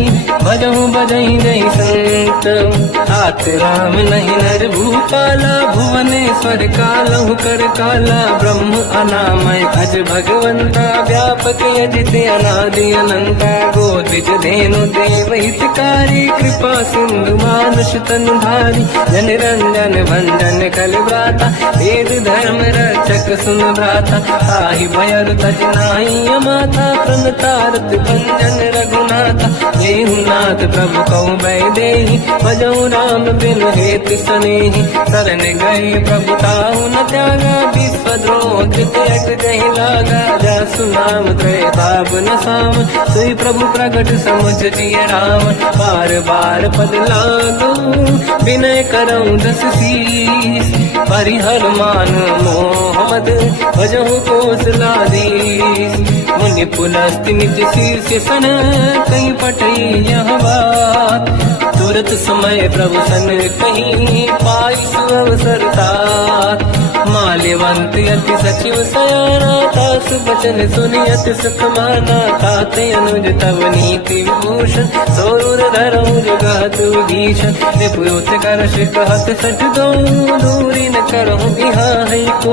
भजहु बजहि नहीं संत हाथ राम नहीं नर भूपाला भुवनेश्वर कालहु कर काला ब्रह्म अनामय अज भगवंता व्यापक यजित अनादि अनंता गोद्विज धेनु देव हितकारी कृपा सिंधु मानुष तनु धारी जन रंजन भंजन कल व्राता वेद धर्म रक्षक सुन भ्राता ताहि भयर तज नाहि माथा प्रणतारत भंजन रघुनाथा देहुनाथ प्रभु कहु बै देहि भजऊ राम बिन हेतु सनेहि शरण गए प्रभु ताहु न त्यागा विश्वद्रोह कृत यक जहि लागा जासु नाम त्रैताप न साम सोई प्रभु प्रगट समुझ जिय राम बार बार पद लागू विनय करऊँ दस शीस परिहर मान मोहम्मद भजहु कौशलाधीश मुनि पुलस्ति निज शीर्ष सन कहीं पटई यह बात तुरत समय प्रभु सन कहीं पाई सुअवसर तात माल्यवंत अति सचिव सयाना तास बचन सुनियत सुख माना ताते अनुज तव नीति विभूषण सोरुर धरऊ जगत विभीषण निपुत कर कहत सठ दो दूरी न करहु बिहा है को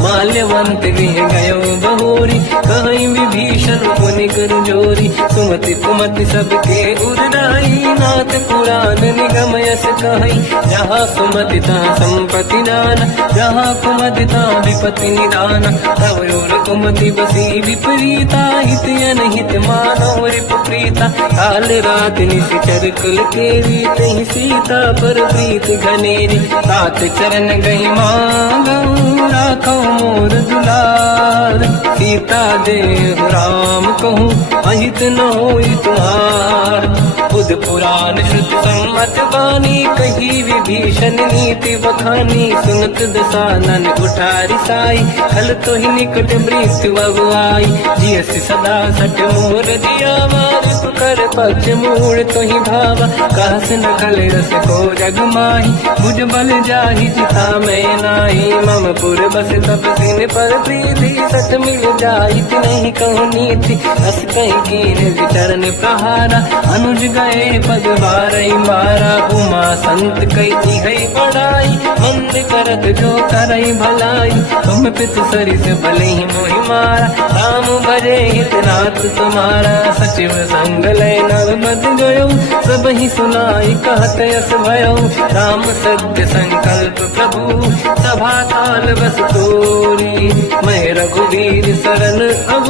माल्यवंत गृह गयो बहोरी, कहीं विभीषण पुनि कर जोरी। सुमति कुमति सबके उरनाई, नाथ पुराण निगम यस कहीं। जहाँ सुमति तहाँ संपत्ति नाना, जहाँ कुमति तहाँ विपत्ति निदाना। तव और कुमति बसी विपरीता, हित अनहित मानव रिपुप्रीता। काल रात निशिचर कुल केरी, तहि सीता पर प्रीत घनेरी। तात चरण गई मांगऊ, राखो मोर दुलार। सीता देहु राम कहूँ, अहित न होई तुम्हार। बुध पुराण श्रुत सम्मत बानी, कही विभीषण नीति बखानी। सुनत दसानन उठारी साई, खल तो ही निकट मृत्यु अब आई। जियस सदा सट मोर दिया मार, कर पक्ष मूड़ तो ही भावा। कहस न खल रस को जग माही, बुझ बल जाहि जिता मैं नाही। मम पुर बस तब सिन पर प्रीति, सत मिल जाई नहीं कहूँ नीति। अस कहीं कीन विचरण प्रहारा, अनुज गए पद बारई मारा। उमा संत कई है बड़ाई, मंद करत जो करई भलाई। तुम पित सरिस भले ही मोहि मारा, राम भजे हितनाथ तुम्हारा। सचिव संग लय नव मत गयो, सब ही सुनाई कहत यस भयो। राम सत्य संकल्प प्रभु, सभा काल बस तोरी। मैं रघुवीर शरण अब,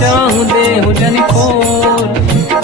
जाहु देहु जन खोर।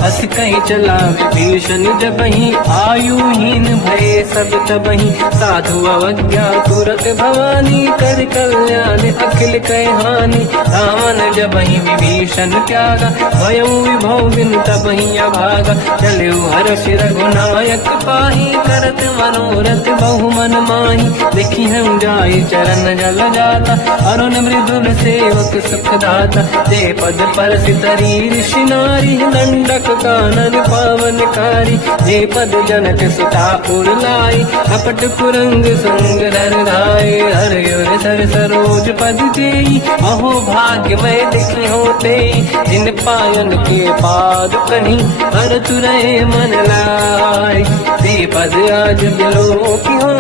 अस कहीं चला विभीषण जबहि, आयुहीन भये सब तबहि। साधु अवज्ञा तुरत भवानी, कर कल्याण अखिल कह हानि। रावण जबहि विभीषण त्यागा, भयउ विभव बिन तबहि अभागा। चलऊ हर्ष रघुनायक पाहि, करत मनोरथ बहु मन माहि। देखी हम जाई चरण जल जाता, अरुण मृदुल सेवक सुख दाता। ते पद पर सितरी ऋषि नारी, दंडक कानन पावनकारी। जे पद जनक सुता उरलाई, कपट कुरंग संग धर धाय। हर यर सर सरोज पद जेई, अहो भाग्य मैं देखी होते। जिन पायन के पाद कहीं, हर तुरय मन लाय। ते पद आज बिलो की हो,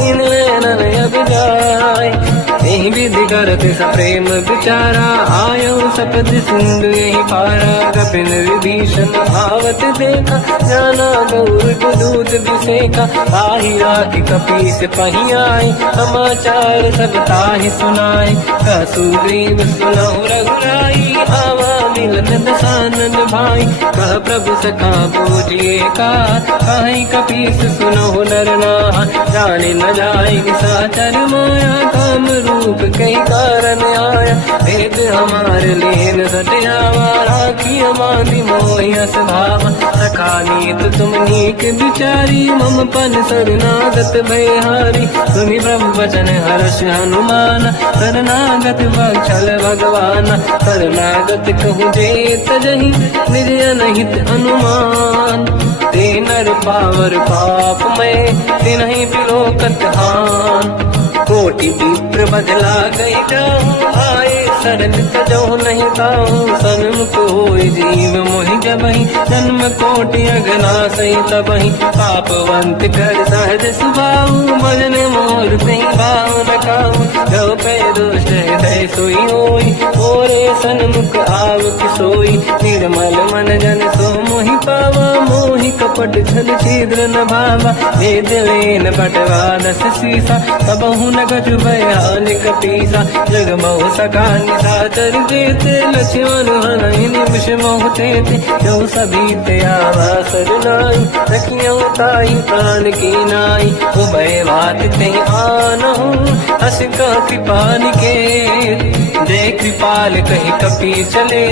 इन नैनन अब जाय। यही विधि करत सप्रेम विचारा, आयो सपद सिंधु यही पारा। कपिन विभीषण आवत देखा, जाना गौर दूत विसेका। आही राखी कपीस पही आई, समाचार सब ताहि सुनाई। कह सुग्रीव सुनहु रघुराई, आवा मिलन दसानन भाई। कह प्रभु सखा पूजिए का, कहीं कपीस सुनहु नर नाहा। जाने न जाय साचर माया, काम रूप कई कारण आया। भेद हमारे लेन सटियावा, राखी हमारी मोहियस भावा। सखा नीत तुम नीक विचारी, मम पन शरणागत भयहारी। सुनि प्रभु वचन हर्ष हनुमान, शरणागत बक्षल भगवान। शरणागत कहूँ जे तजहि, निज अनहित अनुमान। ते नर पावर पाप में, तिन्हि बिलोकत हान। कोटि विप्र बदला गई जाऊं, आए शरण तजो नहीं ताऊं। सन्मुख होय जीव मोहि जबहि, जन्म कोटि अगना सही तबहि। पापवंत कर सहज सुभाऊ, भजन मोर सही भाव न काऊ। जो पे दुष्ट हृदय सोई होई, मोरे सन्मुख आव किसोई। निर्मल मन जन सो मोहि पावा, मोहि कपट छल छिद्र न भावा। वेद लेन बटवा दस सीसा, सबहु न कछु भयान कपीसा। जग बहु सका निशाचर जेते, लक्ष्मण हनहि निमिष मोह तेते। जो सभी ते आवा सरनाई, सखियों ताई प्राण की नाई। उभय बात ते आनहु, अस का कृपा निकेत। जय कृपाल कहि कपी चले,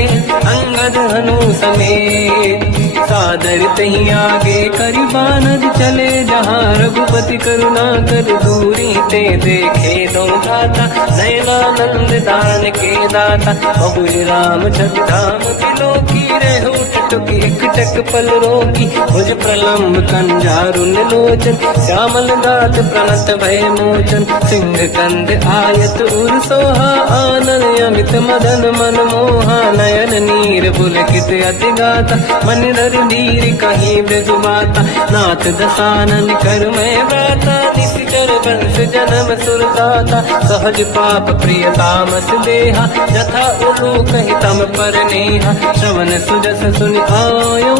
अंगद हनु समेत। सादर तही आगे करि बानर चले, जहाँ रघुपति करुणा कर दूरी ते देखे दो धाता। नयनानंद दान के दाता, बहुज राम छत धाम बिलोकी। रेहु टुक एक टक पल रोकी, भुज प्रलम्ब कंजारुन लोचन। श्यामल दात प्रणत भय मोचन, सिंह कंद आयत उर सोहा। आनन अमित मदन मन मोहा, नयन नीर पुलकित अति गाता। मन धरि रघुधीर कहीं ब्रजमाता नाथ दशानन कर मैं व्राता निशिचर वंश जन्म सुरदाता सहज पाप प्रिय तामस देहा यथा उलू कहीं तम पर नेहा श्रवण सुजस सुन आयो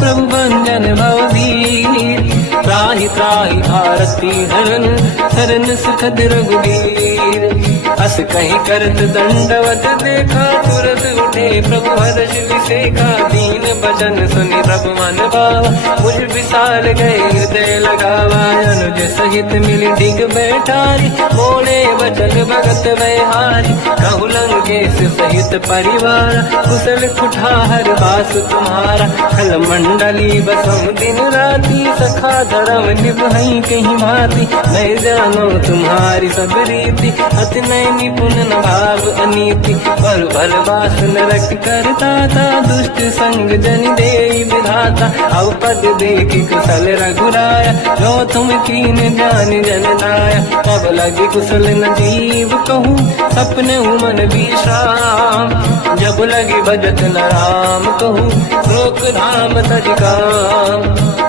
प्रभु भंजन भवधीर त्राहि त्राहि आरती हरन शरण सुखद रघुवीर अस कहीं करत दंडवत देखा तुरत उठे प्रभु हर्ष विसेखा दीन भजन सुनि प्रभु मन भावा मुझ विशाल गए हृदय लगावा अनुज सहित मिली डिग बैठारी बोले वचन भगत व्यहारी कहु लंकेश सहित परिवार कुशल कुठार वास तुम्हारा खल मंडली बसम दिन राती सखा धर्म निभई कहीं भांति मैं जानो तुम्हारी सब रीति अति नय निपुण न भाव अनीति पर भल वास नरक करता था दुष्ट संग जन दे विधाता अब पद देखी कुशल रघुराया जो तुम कीन जान जन दाया तब लगी कुशल न जीव कहूँ सपने मन विश्राम जब लगी भजत न राम कहूँ लोक धाम तज काम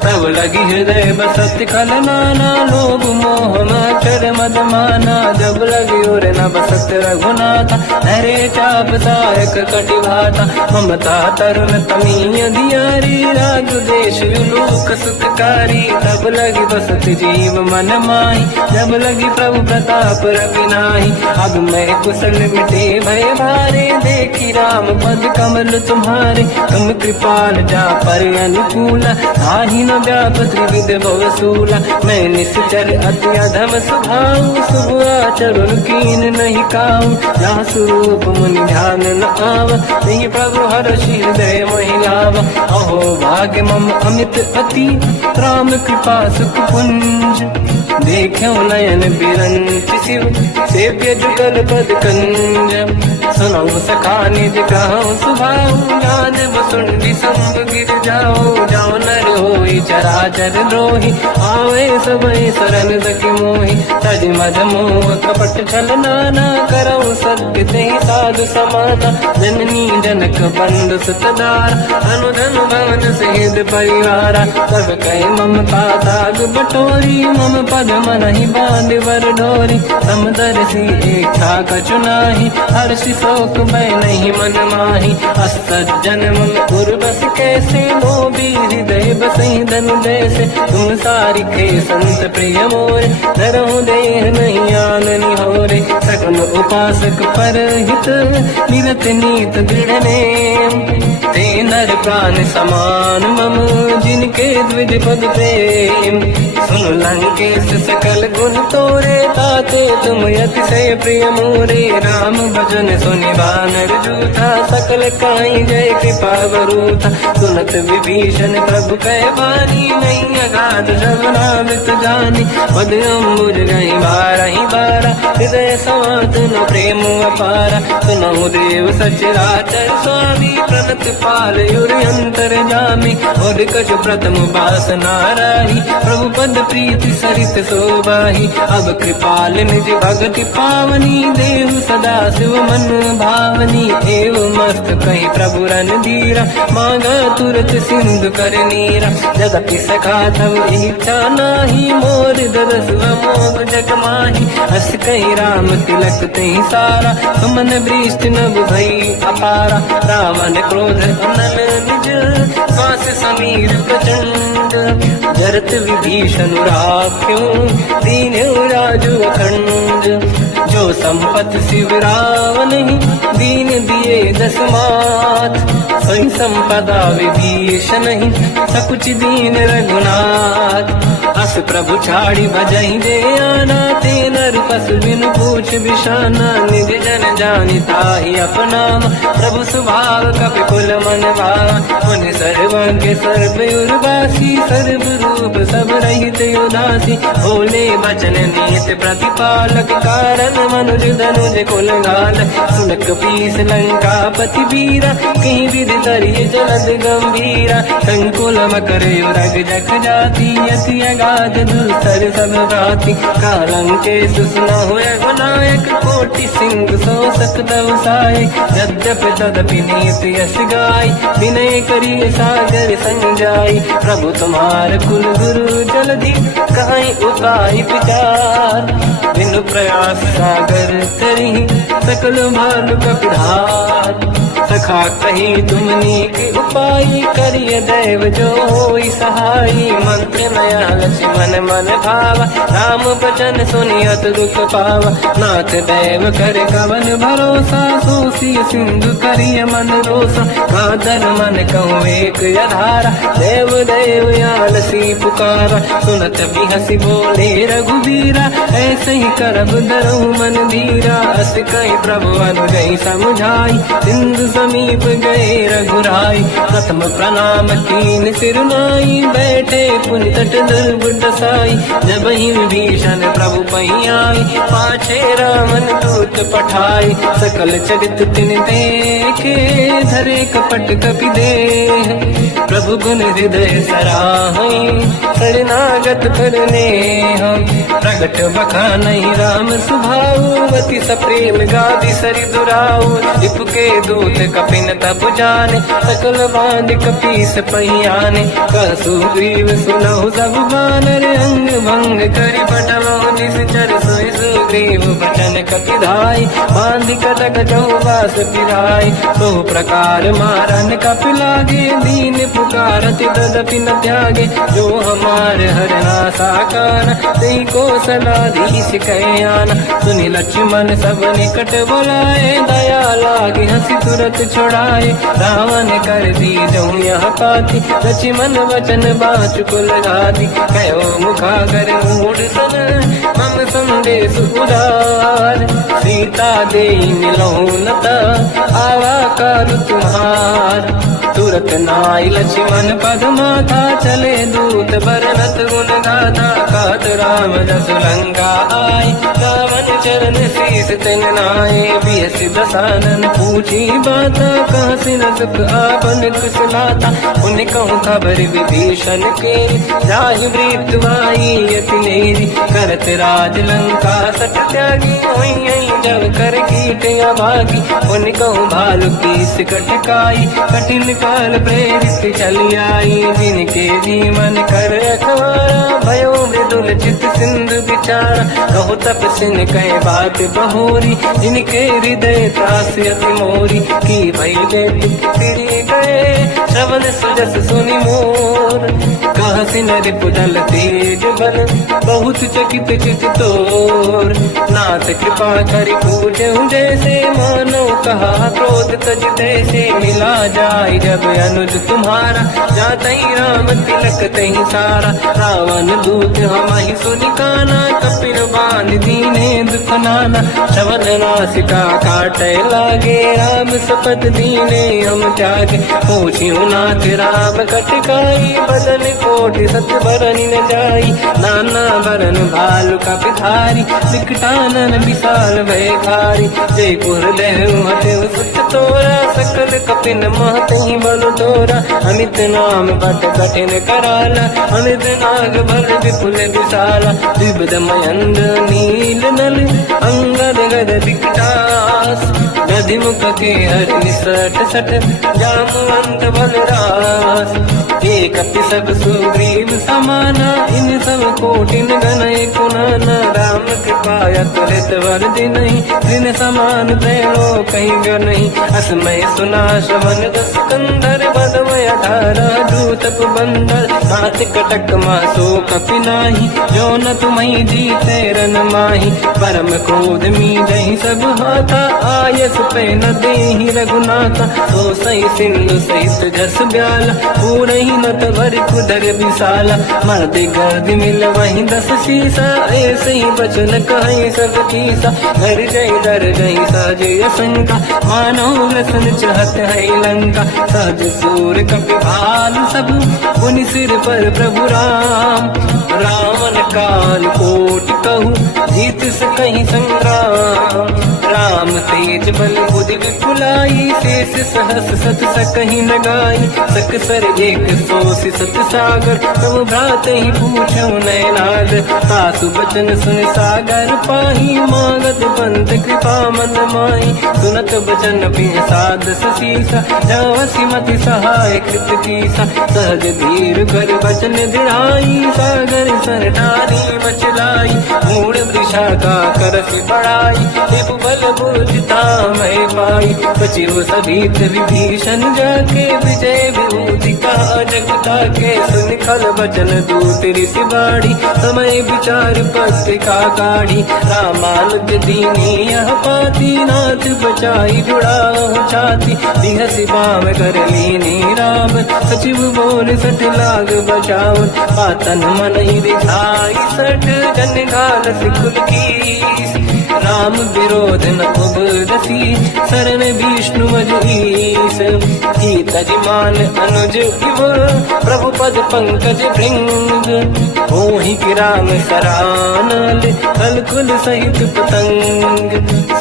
तब लगी हृदय बसत खल नाना लोभ मोह मकर मद माना जब लगी और न बसत रघुनाथ हरे चाप सायक कटि भाता ममता तरुण तमीय दियारी राग देश विलोक सुखकारी तब लगी बसत जीव मन माही जब लगी प्रभु प्रताप रवि नाही अब मैं कुशल मिटे भय भारे देखी राम पद कमल तुम्हारे तुम कृपाल जा पर अनुकूल आही न व्याप त्रिविध भवसूला मैं निश्चर अति अधम स्वभाव शुभ आचरण कीन नहीं काऊ जहाँ स्वरूप मुनि ध्यान न आव नहीं प्रभु हर्षि हृदय महिलाव अहो भाग्य मम अमित अति राम कृपा सुख पुंज देखो नयन बिरंच शिव सेव्य जुगल पद कंज सुनो सखा निज कहूँ सुभाऊ जान बसुंडी संग गिर जाओ जाओ नर होई चराचर द्रोही आवे सबई शरण सखी मोहि तज मद मोह कपट छल नाना करऊ सत्य ते साधु समाना जननी जनक बंधु सुतदार अनुधन भवन सहित परिवारा सब कहे ममता दाग बटोरी मम पद मन ही बांध वर डोरी समदर्शी इच्छा कछु नाही हर्षि शोक भय नहीं मन माही असज्जन मम उर्वश कैसे लोभी हृदय बसई धन जैसे तुम सारी खे संत प्रिय मोरे धरहु देह नहीं आननि होरे सकल उपासक पर हित मिलत नीत दृढ़ नेम ते नर प्राण समान मम जिनके द्विज पद प्रेम सुन लंकेश सकल गुण तोरे ताते तुम अतिशय प्रिय मोरे राम भजन सुनि बानर जूथा सकल काई जय कृपा वरूथा सुनत विभीषण प्रभु कह बानी नहीं अगाध सब नामित जानी पद अम्बुज गई बारही बारा हृदय समात न प्रेम अपारा सुनहु देव सचराचर स्वामी प्रणत पाल युरि अंतर जामी और कछ प्रथम बास नाराही प्रभु पद प्रीति सरित शोभाही अब कृपाल निज भगति पावनी देहु सदा शिव मन भावनी एव मस्त कही प्रभु रन धीरा मांगा तुरत सिंधु कर नीरा जगति सखा तब इच्छा नाही मोर दरस मोग जग माही हस कही राम तिलक ते सारा सुमन वृष्टि नभ भई अपारा रावण क्रोध अनल निज श्वास समीर प्रचंड जरत विभीषण राख्यो दीन्यो राजु अखंड जो संपत शिव रावण दीन दिए दस मात सोई संपदा विभीषण सकुच दीन रघुनाथ अस प्रभु छाड़ी भजहि दे आना ते नर पशु बिनु पूछ बिशाना निज जन जानि ताहि अपनाम प्रभु स्वभाव कपि कुल मन भाव मुनि सर्वज्ञ सर्व उर्वासी सर्व रूप सब रहित उदासी भोले बचन नीत प्रतिपालक कारण मनुज धनुज कुल गाल सुनक पीस लंका पति वीरा कहीं विधि तरिय जलद गंभीरा संकुल मकर युरग जख जाति अति अगाध राज दूसर सब राति कालंके सुसना हुए गुनायक कोटि सिंह सो सकदव साय यद्यप तदपि नीति यश गाय विनय करिय सागर संजाई प्रभु तुम्हार कुल गुरु जलधि कहीं उपाय विचार बिनु प्रयास सागर तरी सकल भानु कपिधार सखा कही तुमनी के उपाय करिय दैव जो होई सहाई मंत्र नया लक्ष्मण मन भावा राम बचन सुनियत दुख पावा नाथ दैव कर कवन भरोसा सोसी सिंधु करिय मन रोसा कादर मन कहूँ एक यधारा देव देव यालसी पुकारा सुनत भी हसी बोले रघुबीरा ऐसे ही करब दरहु मन धीरा अस कहीं प्रभु अनु गई समझाई सिंधु समीप गए रघुराई प्रथम प्रणाम कीन सिरनाई बैठे पुनि तट दुर्बुड साई जब ही विभीषण प्रभु पही आई पाछे रामन दूत पठाई सकल चरित तिन देखे धरे कपट कपि देह प्रभु गुण हृदय सराहई शरणागत करने हम प्रगट बखानहि राम सुभाऊ अति सप्रेम गादि सरि दुराऊ रिपुके दूत कपिन तप जाने सकल बांध कपीस पहियाने कहसु ग्रीव सुनहु सब बानर अंग भंग करि पटलहु निश्चर सोई सुग्रीव बचन कपिधाई बांध कटक चौबास पिराई तो प्रकार मारन कपि लागे दीन पुकारत तदपि न त्यागे जो हमार हरना साकार तेई कौशलाधीश कयाना सुनि लक्ष्मण सब निकट बुलाए दया लागे हंसी तुरत छुड़ाए रावण कर दी जो यह पाती लक्ष्मण वचन बाचुकुल घाती कहो मुखागर मूढ़ सन मम संदेश उदार सीता दे मिलहु नता आवा काल तुम्हार तुरत नाई लक्ष्मण पद माथा चले दूत बरनत गुण गाथा कहत राम जस लंका आय रावण चरण शीस तिन नाये बियस दसानन पूछी बाता कहसिन सुख आपन कुशलाता उन कहूँ खबर विभीषण के जाहि मृत्यु आई यति नेरी करत राज लंका सट त्यागी होई जब कर कीट अभागी उन कहूँ भालु कीस कटकाई कठिन काल प्रेरित चली आई जिनके जीवन कर अखबारा भयो मृदुल चित सिंधु विचारा कहु तपसिन कहे बात बहोरी जिनके हृदय त्रास अति मोरी की भई फिरी गए श्रवण सुजस सुनि मोर कहसिन रिपुदल तेज बल बहुत चकित चित तोर नाथ कृपा करि पूजहु जैसे मानो कहा क्रोध तज तैसे मिला जाय जब अनुज तुम्हारा जातहि राम तिलक तहि सारा रावण दूत हमहि सुनि काना कपिन बांध दीने दुख नाना श्रवण नासिका काटे लागे राम सपत दीने हम त्यागे पूछियो नाथ राम कटकाई बदन कोटि सत बरन न जाई नाना बरन भालु का पिधारी विकटानन विशाल भयकारी जय पुर देहु हतेउ सुत तोरा सकल कपिन महतहि बल तोरा अमित नाम बट कठिन कराला अमित नाग बल विपुल विशाला द्विविध मयंद नील नल अंगद गद विकटास गधि मुख के हर निसट सट जामवंत बलरास एक कपि सब सुग्रीव समाना इन सब कोटिन गनय कुनाना राम कृपा त्वरित वर दिनहि दिन समान तैलो कहीं गनहि असमय सुना श्रवण दस कंधर बदमय धारा दूतप बंदर हाथ कटक मासो कपि नाही जो न तुम्हि जीते रन माही परम क्रोध मी जहि सब हाथा आयस पे न देहि रघुनाथा सो सही सिंधु सहित जस ब्याला पूरहि नत भरि कुदर विशाला मर्द गर्द मिल वही दस शीसा ऐसे ही बचन कहीं सब कीसा घर जय दर जय साजय शंका मानो लसन चाहत है लंका सहज सूर कपि भाल सब पुनि सिर पर प्रभु राम रावण काल कोटि कहूँ जीत सकहि संग्राम राम तेज बल बुद्धि विपुलाई, शेष सहस सत सकहि न गाई, सकसर एक सोसी सत सागर, प्रभु भ्रात ही पूछो नयनाद, सासु बचन सुन सागर पाही, मांगत पंथ कृपा मन माही, सुनत बचन पिय साध सीसा, जावसी मति सहाय कृत कीसा, सहज धीर कर बचन दृढ़ाई, सागर सर ठारी मचलाई, मूड़ वृषा का करस बढ़ाई, देव बल बुझता मैं पाई, सचिव सभित विभीषण जाके, विजय विभूति का जगता के, सुन खल बचन दूत ऋषि बाड़ी, समय विचार पत्रिका काढ़ी, रामानुज दीनी यह पाती, नाथ बचाई जुड़ा छाती, दिहसि बाम कर लीनी राम, सचिव बोल सठ लाग बचाव, पातन मन ही रिझाई सठ, जन घाल सिकुल की, राम विरोध न उबरसी, शरण विष्णु मजईस, तजमान अनुज इव, प्रभु पद पंकज भृंग, मोहि की राम सरानल, कलकुल सहित पतंग,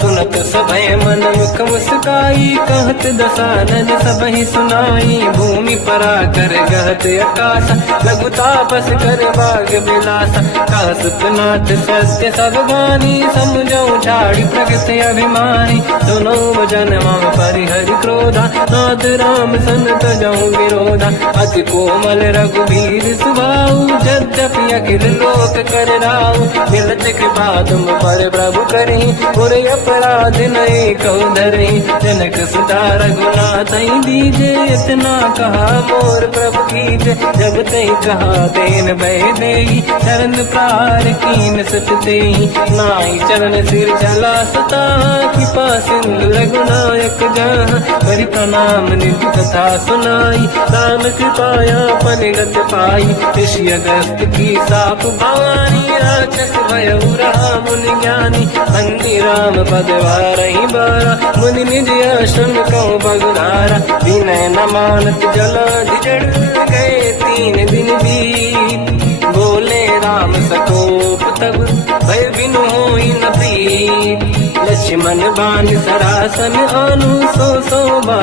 सुनत सभय मन मुख मुस्काई, कहत दसानन सबहि सुनाई, भूमि परा कर गहत आकाशा, लघु तापस कर बाग बिलासा, कासुपनाथ सत्य सब बानी, समझौ झाड़ी प्रगत अभिमानी, दोनों वजन मम परिहरि क्रोधा, नाथ राम सन तजऊ विरोधा, अति कोमल रघुवीर सुभाऊ, यद्यपि अखिल लोक कर राऊ, मिलत कृपा तुम पर प्रभु करी, पुर अपराध नहीं कौ धरे, जनक सुता रघुनाथ दीजे, इतना कहा मोर प्रभु कीजे, जब तई कहा देन भय देई, चरण प्रार कीन सत तेई, नाई चरण सिर चला सता, कृपा सिंधु रघुनायक जहाँ, करि प्रणाम निधि कथा सुनाई, राम कृपाया पनिगत पाई, ऋषि अगस्त की साप भवानी, राक्षस भयउ रहा मुनि ज्ञानी, अंति राम पद वारहि बारा, मुनि निज आश्रम कहु बगुधारा, विनय न मानत जलाधि जड़ गए, 3 दिन बीत, बोले राम सकोप तब, भय बिनु होई न प्रीत, लक्ष्मण बाण सरासन आनु, सो बार